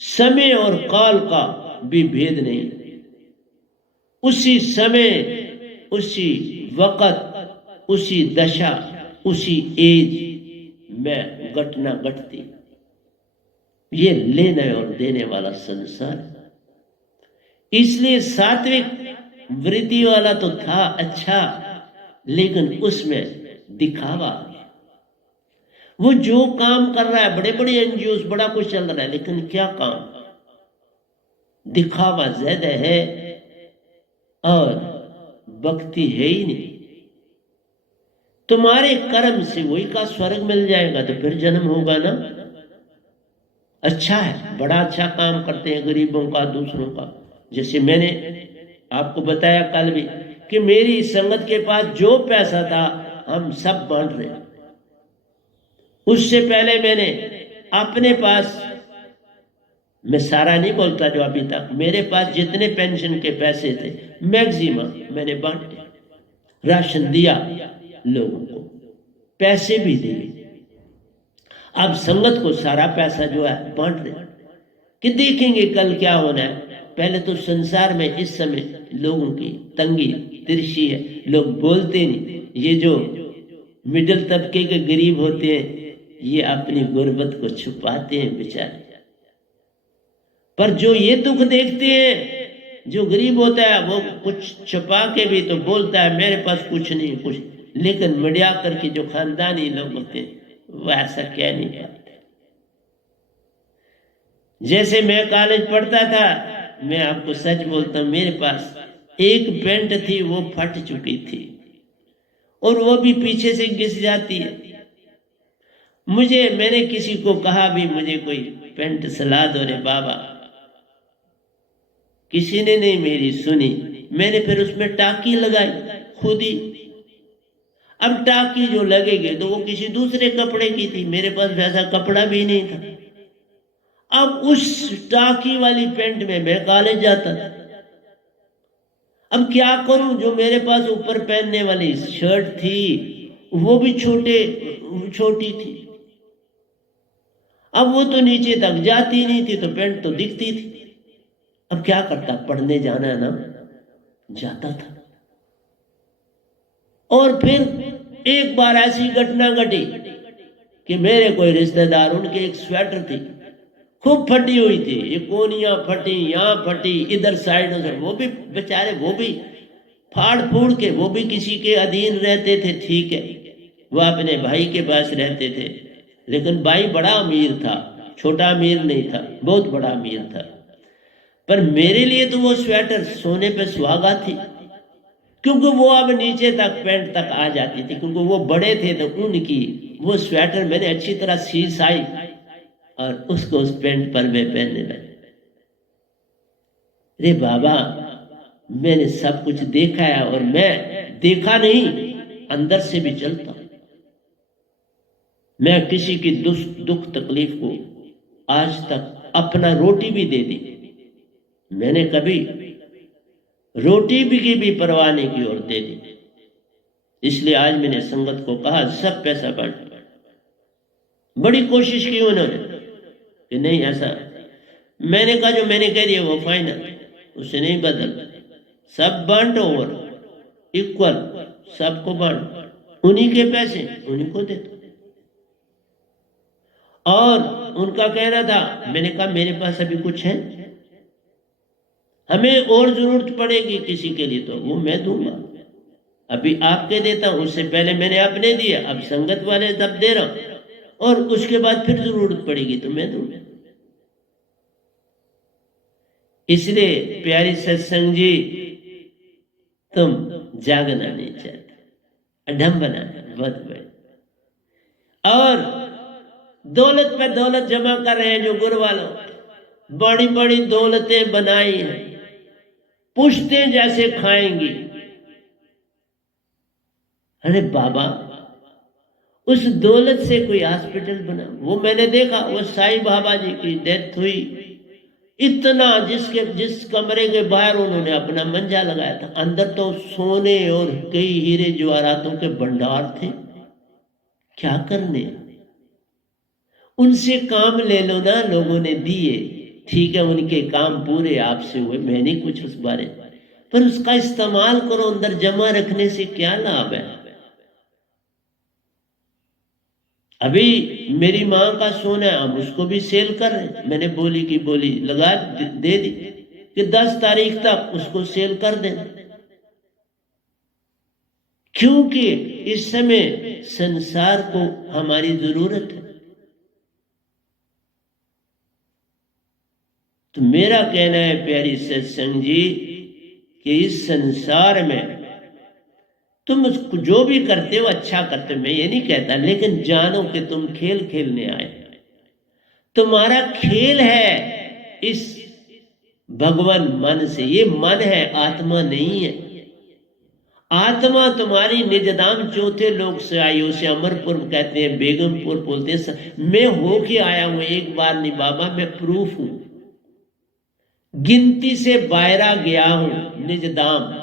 समय और काल का भी भेद नहीं। उसी समय, उसी वक्त, उसी दशा, उसी एज में घटना घटती। ये लेने और देने वाला संसार। इसलिए सात्विक वृत्ति वाला तो था अच्छा, लेकिन उसमें दिखावा। वो जो काम कर रहा है, बड़े बड़े एनजीओ बड़ा कुछ चल रहा है, लेकिन क्या काम, दिखावा ज्यादा है और भक्ति है ही नहीं। तुम्हारे कर्म से वही का स्वर्ग मिल जाएगा, तो फिर जन्म होगा ना। अच्छा है, बड़ा अच्छा काम करते हैं गरीबों का, दूसरों का। जैसे मैंने आपको बताया कल भी कि मेरी संगत के पास जो पैसा था हम सब बांट रहे। उससे पहले मैंने अपने पास, मैं सारा नहीं बोलता जो अभी तक, मेरे पास जितने पेंशन के पैसे थे मैक्सिमम मैंने बांटे, राशन दिया लोगों को, पैसे भी दिए। अब संगत को सारा पैसा जो है बांट रहे कि देखेंगे कल क्या होना है। पहले तो संसार में इस समय लोगों की तंगी तिरछी है, लोग बोलते नहीं। ये जो मिडिल तबके के गरीब होते हैं ये अपनी गुर्बत को छुपाते हैं बेचारे, पर जो ये दुख देखते हैं, जो गरीब होता है वो कुछ छुपा के भी तो बोलता है मेरे पास कुछ नहीं कुछ, लेकिन मीडिया करके जो खानदानी लोग होते हैं वो ऐसा कह नहीं पाते। जैसे मैं कॉलेज पढ़ता था, मैं आपको सच बोलता हूं, मेरे पास एक पेंट थी वो फट चुकी थी और वो भी पीछे से घिस जाती है। मैंने किसी को कहा भी मुझे कोई पेंट सला दो रे बाबा, किसी ने नहीं मेरी सुनी। मैंने फिर उसमें टाकी लगाई खुद ही। अब टाकी जो लगेगी तो वो किसी दूसरे कपड़े की थी, मेरे पास वैसा कपड़ा भी नहीं था। अब उस टाकी वाली पेंट में मैं कॉलेज जाता था। अब क्या करूं, जो मेरे पास ऊपर पहनने वाली शर्ट थी वो भी छोटी थी, अब वो तो नीचे तक जाती नहीं थी तो पेंट तो दिखती थी। अब क्या करता, पढ़ने जाना है ना, जाता था। और फिर एक बार ऐसी घटना घटी कि मेरे कोई रिश्तेदार, उनके एक स्वेटर थी खूब फटी हुई थी, ये कोनियां फटी, यहां फटी, इधर साइड से, वो भी बेचारे वो भी फाड़ फूड़ के, वो भी किसी के अधीन रहते थे, ठीक है, वो अपने भाई के पास रहते थे, लेकिन भाई बड़ा अमीर था, छोटा अमीर नहीं था, बहुत बड़ा अमीर था। पर मेरे लिए तो वो स्वेटर सोने पे सुहागा थी, क्योंकि वो अब नीचे तक पेंट तक आ जाती थी, क्योंकि वो बड़े थे तो उनकी वो स्वेटर मैंने अच्छी तरह सिलाई और उसको उस पेंट पर मैं पहनने लगा। अरे बाबा, मैंने सब कुछ देखा है और मैं देखा नहीं, अंदर से भी चलता हूं। मैं किसी की दुख तकलीफ को आज तक अपना रोटी भी दे दी, मैंने कभी रोटी भी की भी परवाह नहीं की और दे दी। इसलिए आज मैंने संगत को कहा सब पैसा बांट। बड़ी कोशिश की उन्होंने कि नहीं ऐसा, मैंने कहा जो मैंने कह दिया वो फाइनल, उसे नहीं बदल, सब बांटो और इक्वल सबको बांट, उन्हीं के पैसे उन्हीं को दे दो। और उनका कहना था, मैंने कहा मेरे पास अभी कुछ है, हमें और जरूरत पड़ेगी किसी के लिए तो वो मैं दूंगा, अभी आपके देता हूं, उससे पहले मैंने अपने दिए, अब संगत वाले तब दे रहा हूं, और उसके बाद फिर जरूरत पड़ेगी तो मैं दूंगा। इसलिए प्यारी सत्संग जी, तुम जागना नहीं चाहते, अडम्बना बहुत बड़ी, और दौलत पे दौलत जमा कर रहे हैं जो गुरु वालों, बड़ी बड़ी दौलतें बनाई हैं, पुश्तें जैसे खाएंगी। अरे बाबा, उस दौलत से कोई हॉस्पिटल बना, वो मैंने देखा, वो साईं बाबा जी की डेथ हुई, इतना जिस कमरे के बाहर उन्होंने अपना मंजा लगाया था, अंदर तो सोने और कई हीरे जवाहरातों के भंडार थे। क्या करने, उनसे काम ले लो ना, लोगों ने दिए, ठीक है, उनके काम पूरे आपसे हुए, मैं नहीं कुछ उस बारे, पर उसका इस्तेमाल करो, अंदर जमा रखने से क्या लाभ है। अभी मेरी माँ का सोना है, हम उसको भी सेल कर रहे हैं, मैंने बोली की बोली लगा दे दी कि 10 तारीख तक उसको सेल कर देना, क्योंकि इस समय संसार को हमारी जरूरत है। तो मेरा कहना है प्यारी सत्संग जी कि इस संसार में तुम जो भी करते हो अच्छा करते हो, मैं ये नहीं कहता, लेकिन जानो कि तुम खेल खेलने आए, तुम्हारा खेल है इस भगवान मन से, ये मन है, आत्मा नहीं है। आत्मा तुम्हारी निजधाम चौथे लोक से आई, उसे अमरपुर कहते हैं, बेगमपुर बोलते हैं, मैं होके आया हूं, एक बार नहीं बाबा, मैं प्रूफ हूं, गिनती से बायरा गया हूं निजधाम,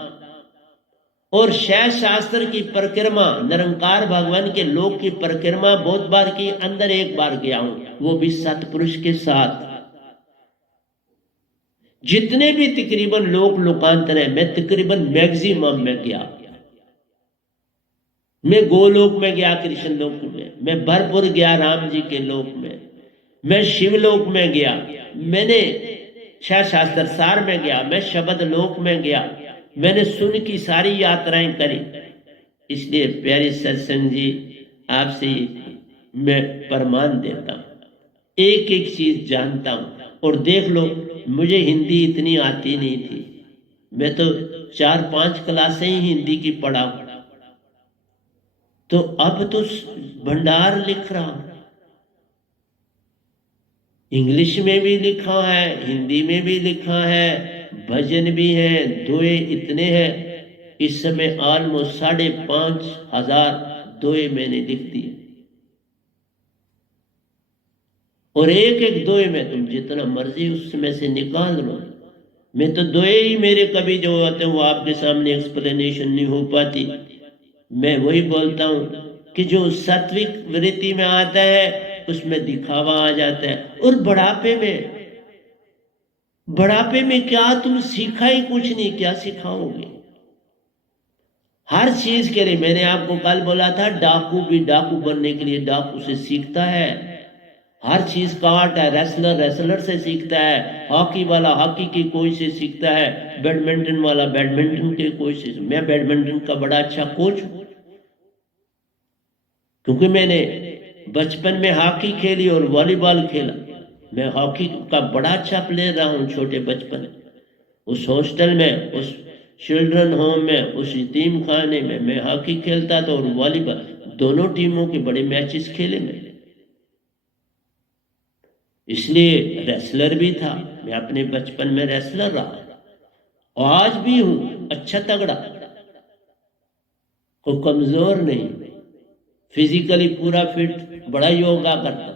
और शैव शास्त्र की परिक्रमा, निरंकार भगवान के लोक की परिक्रमा बहुत बार की, अंदर एक बार गया हूं, वो भी सतपुरुष के साथ। जितने भी तकरीबन लोक लोकांतर है, मैं तकरीबन मैक्सिमम में गया। मैं गोलोक में गया, कृष्ण लोक में, मैं भरपुर गया राम जी के लोक में, मैं शिवलोक में गया, मैंने छह शास्त्र सार में गया, मैं शब्द लोक में गया, मैंने सुन की सारी यात्राएं करी। इसलिए प्यारे सत्संग जी, आपसे मैं प्रमाण देता हूं, एक एक चीज जानता हूं। और देख लो, मुझे हिंदी इतनी आती नहीं थी, मैं तो 4-5 क्लासें ही हिंदी की पढ़ा हूं, तो अब तो भंडार लिख रहा हूं। इंग्लिश में भी लिखा है, हिंदी में भी लिखा है, भजन भी है, दोए इतने हैं। इस समय ऑलमोस्ट 5,500 दोए मैंने लिख दिए। और एक एक दोए में तुम जितना मर्जी उसमें से निकाल लो। मैं तो दोए ही मेरे कभी जो होते हैं वो आपके सामने एक्सप्लेनेशन नहीं हो पाती। मैं वही बोलता हूं कि जो सात्विक वृत्ति में आता है उसमें दिखावा आ जाता है। और बुढ़ापे में क्या तुम सीखा ही कुछ नहीं, क्या सिखाओगे? हर चीज के लिए मैंने आपको कल बोला था, डाकू भी डाकू बनने के लिए डाकू से सीखता है। हर चीज का आर्ट है। रेसलर से सीखता है, हॉकी वाला हॉकी की कोई से सीखता है, बैडमिंटन वाला बैडमिंटन के कोई से। मैं बैडमिंटन का बड़ा अच्छा कोच हूं, क्योंकि मैंने बचपन में हॉकी खेली और वॉलीबॉल खेला। मैं हॉकी का बड़ा अच्छा प्लेयर रहा हूं छोटे बचपन में। उस हॉस्टल में, उस चिल्ड्रन होम में, उस यतीम खाने में मैं हॉकी खेलता था और वॉलीबॉल, दोनों टीमों के बड़े मैचेस खेले मैंने। इसलिए रेसलर भी था, मैं अपने बचपन में रेसलर रहा और आज भी हूं, अच्छा तगड़ा, कोई कमजोर नहीं, फिजिकली पूरा फिट, बड़ा योगा करता,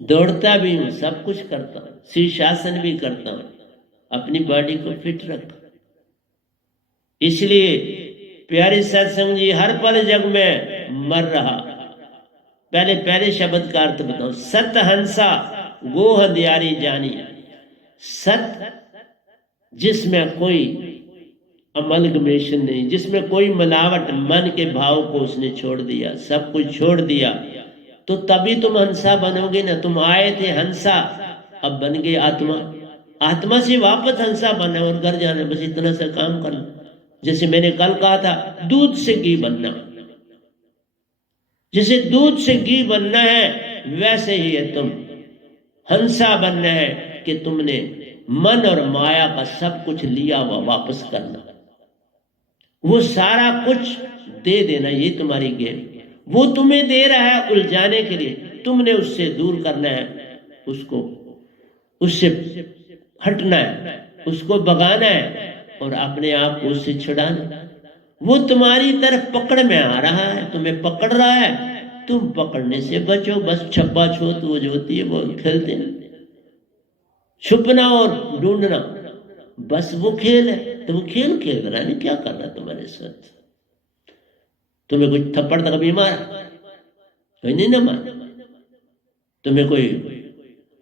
दौड़ता भी हूं, सब कुछ करता हूं, शीर्षासन भी करता हूं, अपनी बॉडी को फिट रखा। इसलिए प्यारे सत्संग जी, हर पल जग में मर रहा। पहले शब्द का अर्थ बताओ। सत हंसा वो हंदियारी जानी। सत जिसमें कोई अमलगमेशन नहीं, जिसमें कोई मिलावट, मन के भाव को उसने छोड़ दिया, सब कुछ छोड़ दिया, तो तभी तुम हंसा बनोगे ना। तुम आए थे हंसा, अब बन गए आत्मा। आत्मा से वापस हंसा बनना और घर जाना, बस इतना सा काम करना। जैसे मैंने कल कहा था, दूध से घी बनना, जैसे दूध से घी बनना है वैसे ही है तुम हंसा बनना है कि तुमने मन और माया का सब कुछ लिया हुआ वापस करना, वो सारा कुछ दे देना। ये तुम्हारी गेम, वो तुम्हें दे रहा है उलझाने के लिए, तुमने उससे दूर करना है, उसको उससे हटना है, उसको भगाना है और अपने आप को उससे छुड़ाना। वो तुम्हारी तरफ पकड़ में आ रहा है, तुम्हें पकड़ रहा है, तुम पकड़ने से बचो। बस छप्पा छोत वो जो होती है वो खेलते हैं, छुपना और ढूंढना, बस वो खेल है। तो वो खेल खेल रहा है, क्या कर रहा है तुम्हारे साथ? तुम्हें कोई थप्पड़ तक कभी मारा? कोई नहीं ना मारा तुम्हें कोई।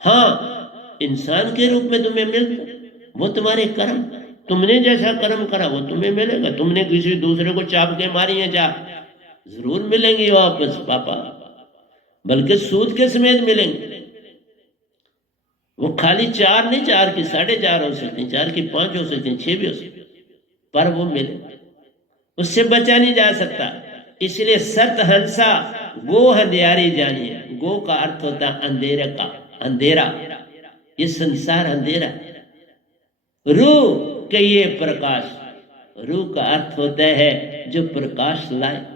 हाँ, इंसान के रूप में तुम्हें मिलता, वो तुम्हारे कर्म, तुमने जैसा कर्म करा वो तुम्हें मिलेगा। तुमने किसी दूसरे को चाप के मारी है जा, जरूर मिलेंगे वापस पापा, बल्कि सूद के समेत मिलेंगे। वो खाली 4 नहीं, 4 की 4.5 हो सकती, 4 की 5 हो सकती, 6 भी हो सकती, पर वो मिले, उससे बचा नहीं जा सकता। इसलिए सत हंसा गो अंधियारी जानिए। गो का अर्थ होता है अंधेरे का, अंधेरा, ये संसार अंधेरा। रू के ये प्रकाश, रू का अर्थ होता है जो प्रकाश लाए।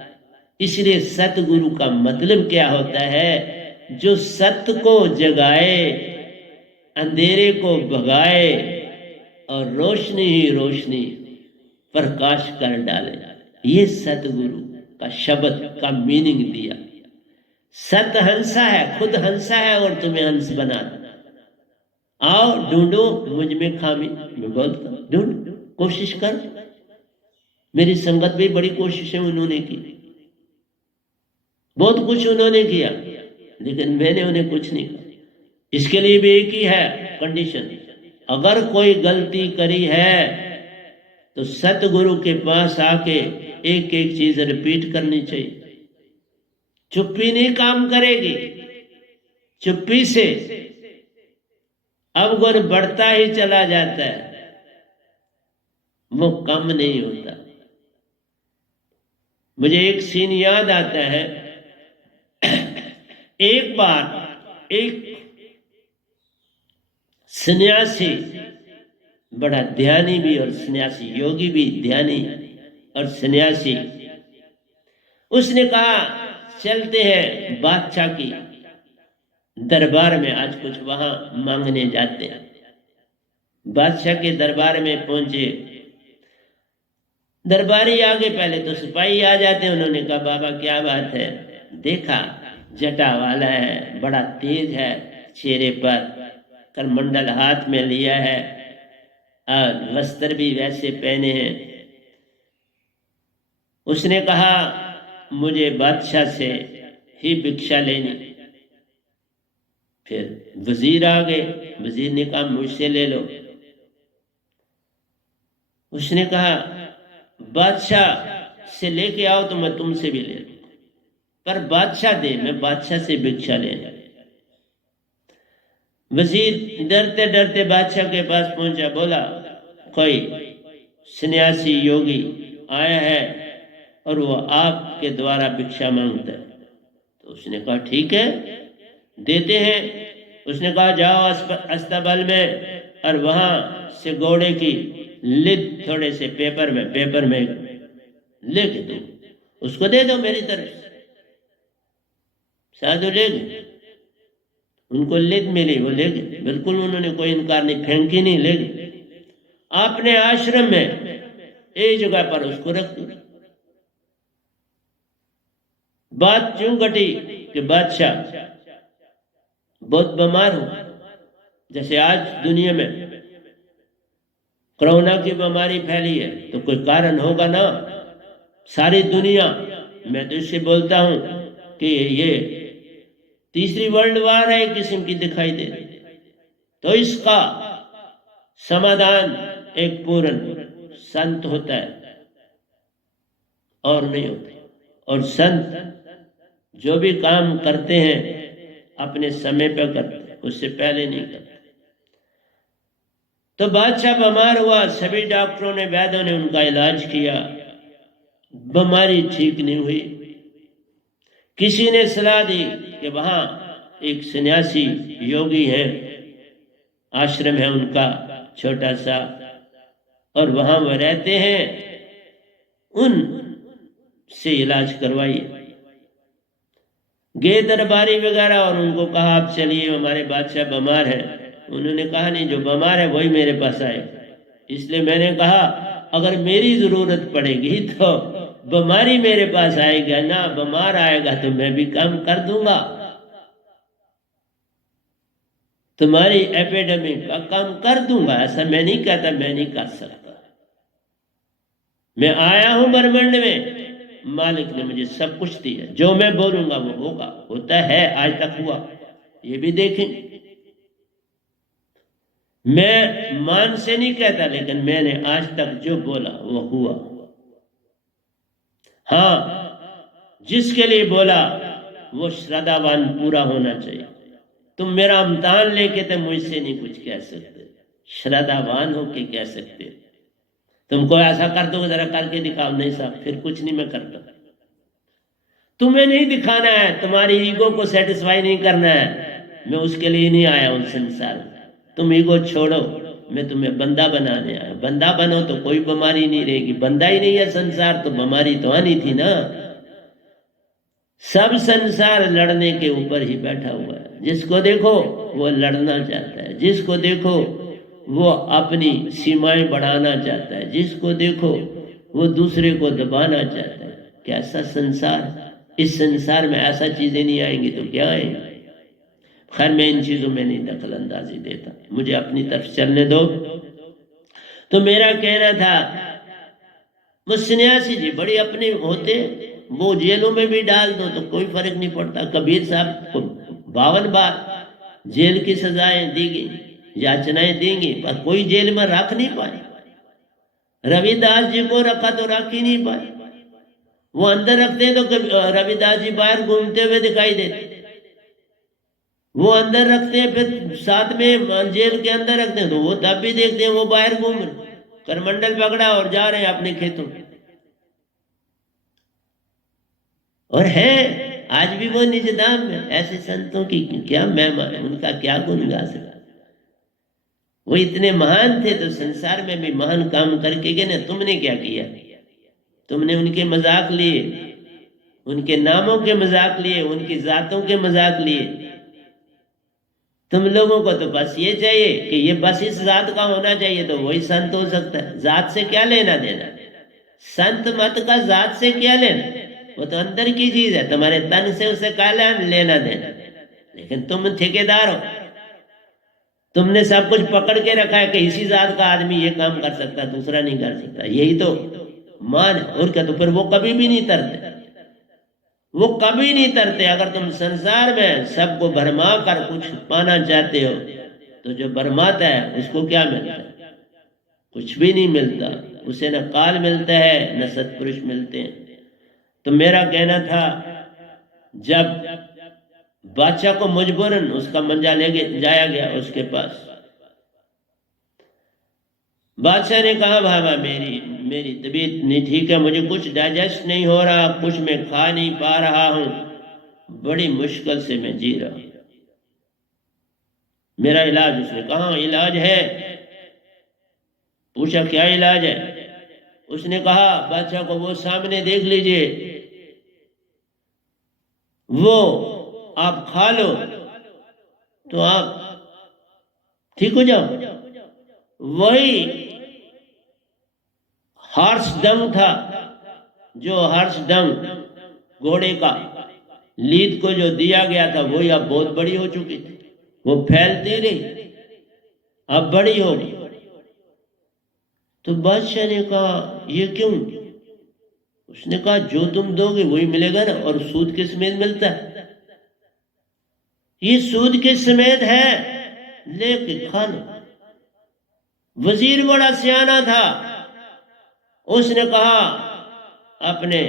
इसलिए सतगुरु का मतलब क्या होता है? जो सत्य को जगाए, अंधेरे को भगाए और रोशनी ही रोशनी प्रकाश कर डाले। ये सतगुरु का शब्द का मीनिंग दिया। सत हंसा है, खुद हंसा है और तुम्हें हंस बना। आओ ढूंढो मुझ में खामी, मैं बोलता हूं ढूंढ, कोशिश कर। मेरी संगत भी बड़ी कोशिशें उन्होंने की, बहुत कुछ उन्होंने किया, लेकिन मैंने उन्हें कुछ नहीं कहा। इसके लिए भी एक ही है कंडीशन, अगर कोई गलती करी है तो सतगुरु के पास आके एक एक चीज रिपीट करनी चाहिए। चुप्पी नहीं काम करेगी, चुप्पी से अवगुण बढ़ता ही चला जाता है, वो कम नहीं होता। मुझे एक सीन याद आता है, एक बार एक सन्यासी, बड़ा ध्यानी भी और सन्यासी, योगी भी, ध्यानी और सन्यासी, उसने कहा चलते हैं बादशाह की दरबार में, आज कुछ वहां मांगने जाते हैं। बादशाह के दरबार में पहुंचे, दरबारी आगे, पहले तो सिपाही आ जाते हैं। उन्होंने कहा बाबा क्या बात है? देखा जटा वाला है, बड़ा तेज है, चेहरे पर करमंडल हाथ में लिया है और वस्त्र भी वैसे पहने हैं। उसने कहा मुझे बादशाह से ही भिक्षा लेनी। फिर वजीर आ गए, वजीर ने कहा मुझसे ले लो। उसने कहा बादशाह से लेके आओ तो मैं तुमसे भी ले लूं, पर बादशाह दे, मैं बादशाह से भिक्षा लेना। वजीर डरते डरते बादशाह के पास पहुंचा, बोला कोई सन्यासी योगी आया है और वो आपके द्वारा भिक्षा मांगता है। तो उसने कहा ठीक है देते हैं। उसने कहा जाओ अस्तबल में और वहां से घोड़े की लिद थोड़े से पेपर में लिख दो, उसको दे दो मेरी तरफ से। साधु ले गए, उनको लिद मिली, वो ले गए, बिल्कुल उन्होंने कोई इनकार नहीं, फेंकी नहीं, ले गए। आपने आश्रम में एक जगह पर उसको रख दिया। बात क्यों घटी कि बादशाह बहुत बीमार हो, जैसे आज दुनिया में कोरोना की बीमारी फैली है तो कोई कारण होगा ना। सारी दुनिया, मैं तो इससे बोलता हूं कि ये तीसरी वर्ल्ड वार है एक किस्म की दिखाई दे रही, तो इसका समाधान एक पूर्ण संत होता है और नहीं होता। और संत जो भी काम करते हैं अपने समय पर करते हैं, उससे पहले नहीं करते। तो बादशाह बीमार हुआ, सभी डॉक्टरों ने, वैद्यों ने उनका इलाज किया, बीमारी ठीक नहीं हुई। किसी ने सलाह दी कि वहां एक सन्यासी योगी है, आश्रम है उनका छोटा सा, और वहां वह रहते हैं, उन से इलाज करवाइए। गए दरबारी वगैरह और उनको कहा आप चलिए, हमारे बादशाह बीमार है। उन्होंने कहा नहीं, जो बीमार है वही मेरे पास आए। इसलिए मैंने कहा अगर मेरी जरूरत पड़ेगी तो बीमारी मेरे पास आएगा ना, बीमार आएगा तो मैं भी काम कर दूंगा, तुम्हारी एपिडेमिक का काम कर दूंगा। ऐसा मैं नहीं कहता मैं नहीं कर सकता। मैं आया हूं ब्रह्मांड में, मालिक ने मुझे सब कुछ दिया, जो मैं बोलूंगा वो होगा, होता है, आज तक हुआ, ये भी देखें। मैं मान से नहीं कहता, लेकिन मैंने आज तक जो बोला वो हुआ। हाँ, जिसके लिए बोला वो श्रद्धावान पूरा होना चाहिए। तुम मेरा इम्तिहान लेके तो मुझसे नहीं कुछ कह सकते, श्रद्धावान होके कह सकते। तुमको ऐसा कर दो, जरा करके दिखाओ, नहीं साहब फिर कुछ नहीं मैं करता। तुम्हें नहीं दिखाना है, तुम्हारी ईगो को सेटिस्फाई नहीं करना है, मैं उसके लिए नहीं आया हूं संसार में। तुम ईगो छोड़ो, मैं तुम्हें बंदा बनाने आया। बंदा बनो तो कोई बीमारी नहीं रहेगी। बंदा ही नहीं है संसार तो बीमारी तो आनी थी ना। सब संसार लड़ने के ऊपर ही बैठा हुआ है। जिसको देखो वो लड़ना चाहता है, जिसको देखो वो अपनी सीमाएं बढ़ाना चाहता है, जिसको देखो वो दूसरे को दबाना चाहता है। कैसा संसार! इस संसार में ऐसा चीजें नहीं आएंगी तो क्या आएंगी? खैर, मैं इन चीजों में नहीं दखल अंदाजी देता, मुझे अपनी तरफ चलने दो। तो मेरा कहना था, वो सन्यासी जी बड़े अपने होते, वो जेलों में भी डाल दो तो कोई फर्क नहीं पड़ता। कबीर साहब को 52 बार जेल की सजाएं दी गई, याचनाएं देंगे, पर कोई जेल में रख नहीं पाए। रविदास जी को रखा तो रख ही नहीं पाए। वो अंदर रखते हैं तो रविदास जी बाहर घूमते हुए दिखाई देते। वो अंदर रखते हैं, फिर साथ में जेल के अंदर रखते हैं, तो वो तब भी देखते हैं वो बाहर घूम रहे, करमंडल पकड़ा और जा रहे हैं अपने खेतों में। और है आज भी वो निज धाम में। ऐसे संतों की क्या महिमा है, उनका क्या गुण गा सकता। वो इतने महान थे तो संसार में भी महान काम करके गए ना। तुमने क्या किया? तुमने उनके मजाक लिए, उनके नामों के मजाक लिए, उनकी जातों के मजाक लिए। तुम लोगों को तो बस ये चाहिए कि ये बस इस जात का होना चाहिए तो वही संत हो सकता है। जात से क्या लेना देना? संत मत का जात से क्या लेना? वो तो अंदर की चीज है, तुम्हारे तन से उसे क्या लेना देना। लेकिन तुम ठेकेदार हो, तुमने सब कुछ पकड़ के रखा है कि इसी जात का आदमी ये काम कर सकता, दूसरा नहीं कर सकता। यही तो मान। और क्या? तो फिर वो कभी भी नहीं तरते, वो कभी नहीं तरते। अगर तुम संसार में सबको भरमा कर कुछ पाना चाहते हो तो जो भरमाता है उसको क्या मिलता है? कुछ भी नहीं मिलता। उसे न काल मिलता है न सत्पुरुष मिलते हैं। तो मेरा कहना था, जब बादशाह को मजबूरन उसका मंजा ले जाया गया उसके पास, बादशाह ने कहा बाबा मेरी तबीयत नहीं ठीक है, मुझे कुछ डाइजेस्ट नहीं हो रहा, कुछ मैं खा नहीं पा रहा हूं, बड़ी मुश्किल से मैं जी रहा हूं, मेरा इलाज। उसने कहा इलाज है। पूछा क्या इलाज है? उसने कहा बादशाह को वो सामने देख लीजिए, वो आप खा लो तो आप ठीक हो जाओ। वही हर्ष डंग था, जो हर्ष डंग घोड़े का लीद को जो दिया गया था, वही अब बहुत बड़ी हो चुकी थी। वो फैलती रही, अब बड़ी हो गई। तो बादशाह ने कहा ये क्यों? उसने कहा जो तुम दोगे वही मिलेगा ना, और सूद के समेत मिलता है। ये सूद के समेत है, लेके खा लो। वजीर बड़ा सियाना था, उसने कहा अपने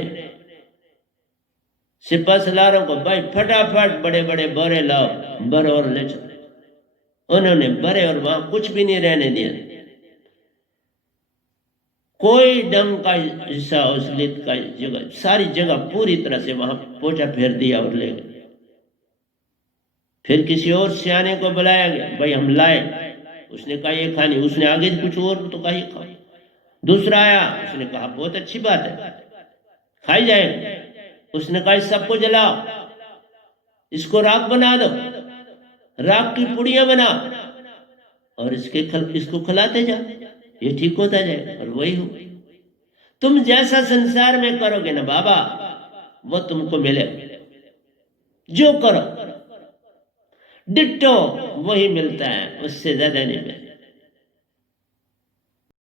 सिपहसालारों को, भाई फटाफट बड़े बड़े बोरे लाओ, बर और ले चलो। उन्होंने बरे और वहां कुछ भी नहीं रहने दिया, कोई डंग का हिस्सा उस लित का जगह, सारी जगह पूरी तरह से वहां पोछा फेर दिया और ले गए। फिर किसी और सियाने को बुलाया गया, भाई हम लाए। उसने कहा ये खानी, उसने आगे कुछ और तो कहा ये खाओ। दूसरा आया, उसने कहा बहुत अच्छी बात है, खाई जाएगा। उसने कहा इस सबको जलाओ, इसको राख बना दो, राख की पुड़ियां बना और इसको खिलाते जाओ, ये ठीक होता जाएगा। और वही हो, तुम जैसा संसार में करोगे ना बाबा, वो तुमको मिलेगा। जो करो डिट्टो वही मिलता है, उससे ज्यादा नहीं मिलता।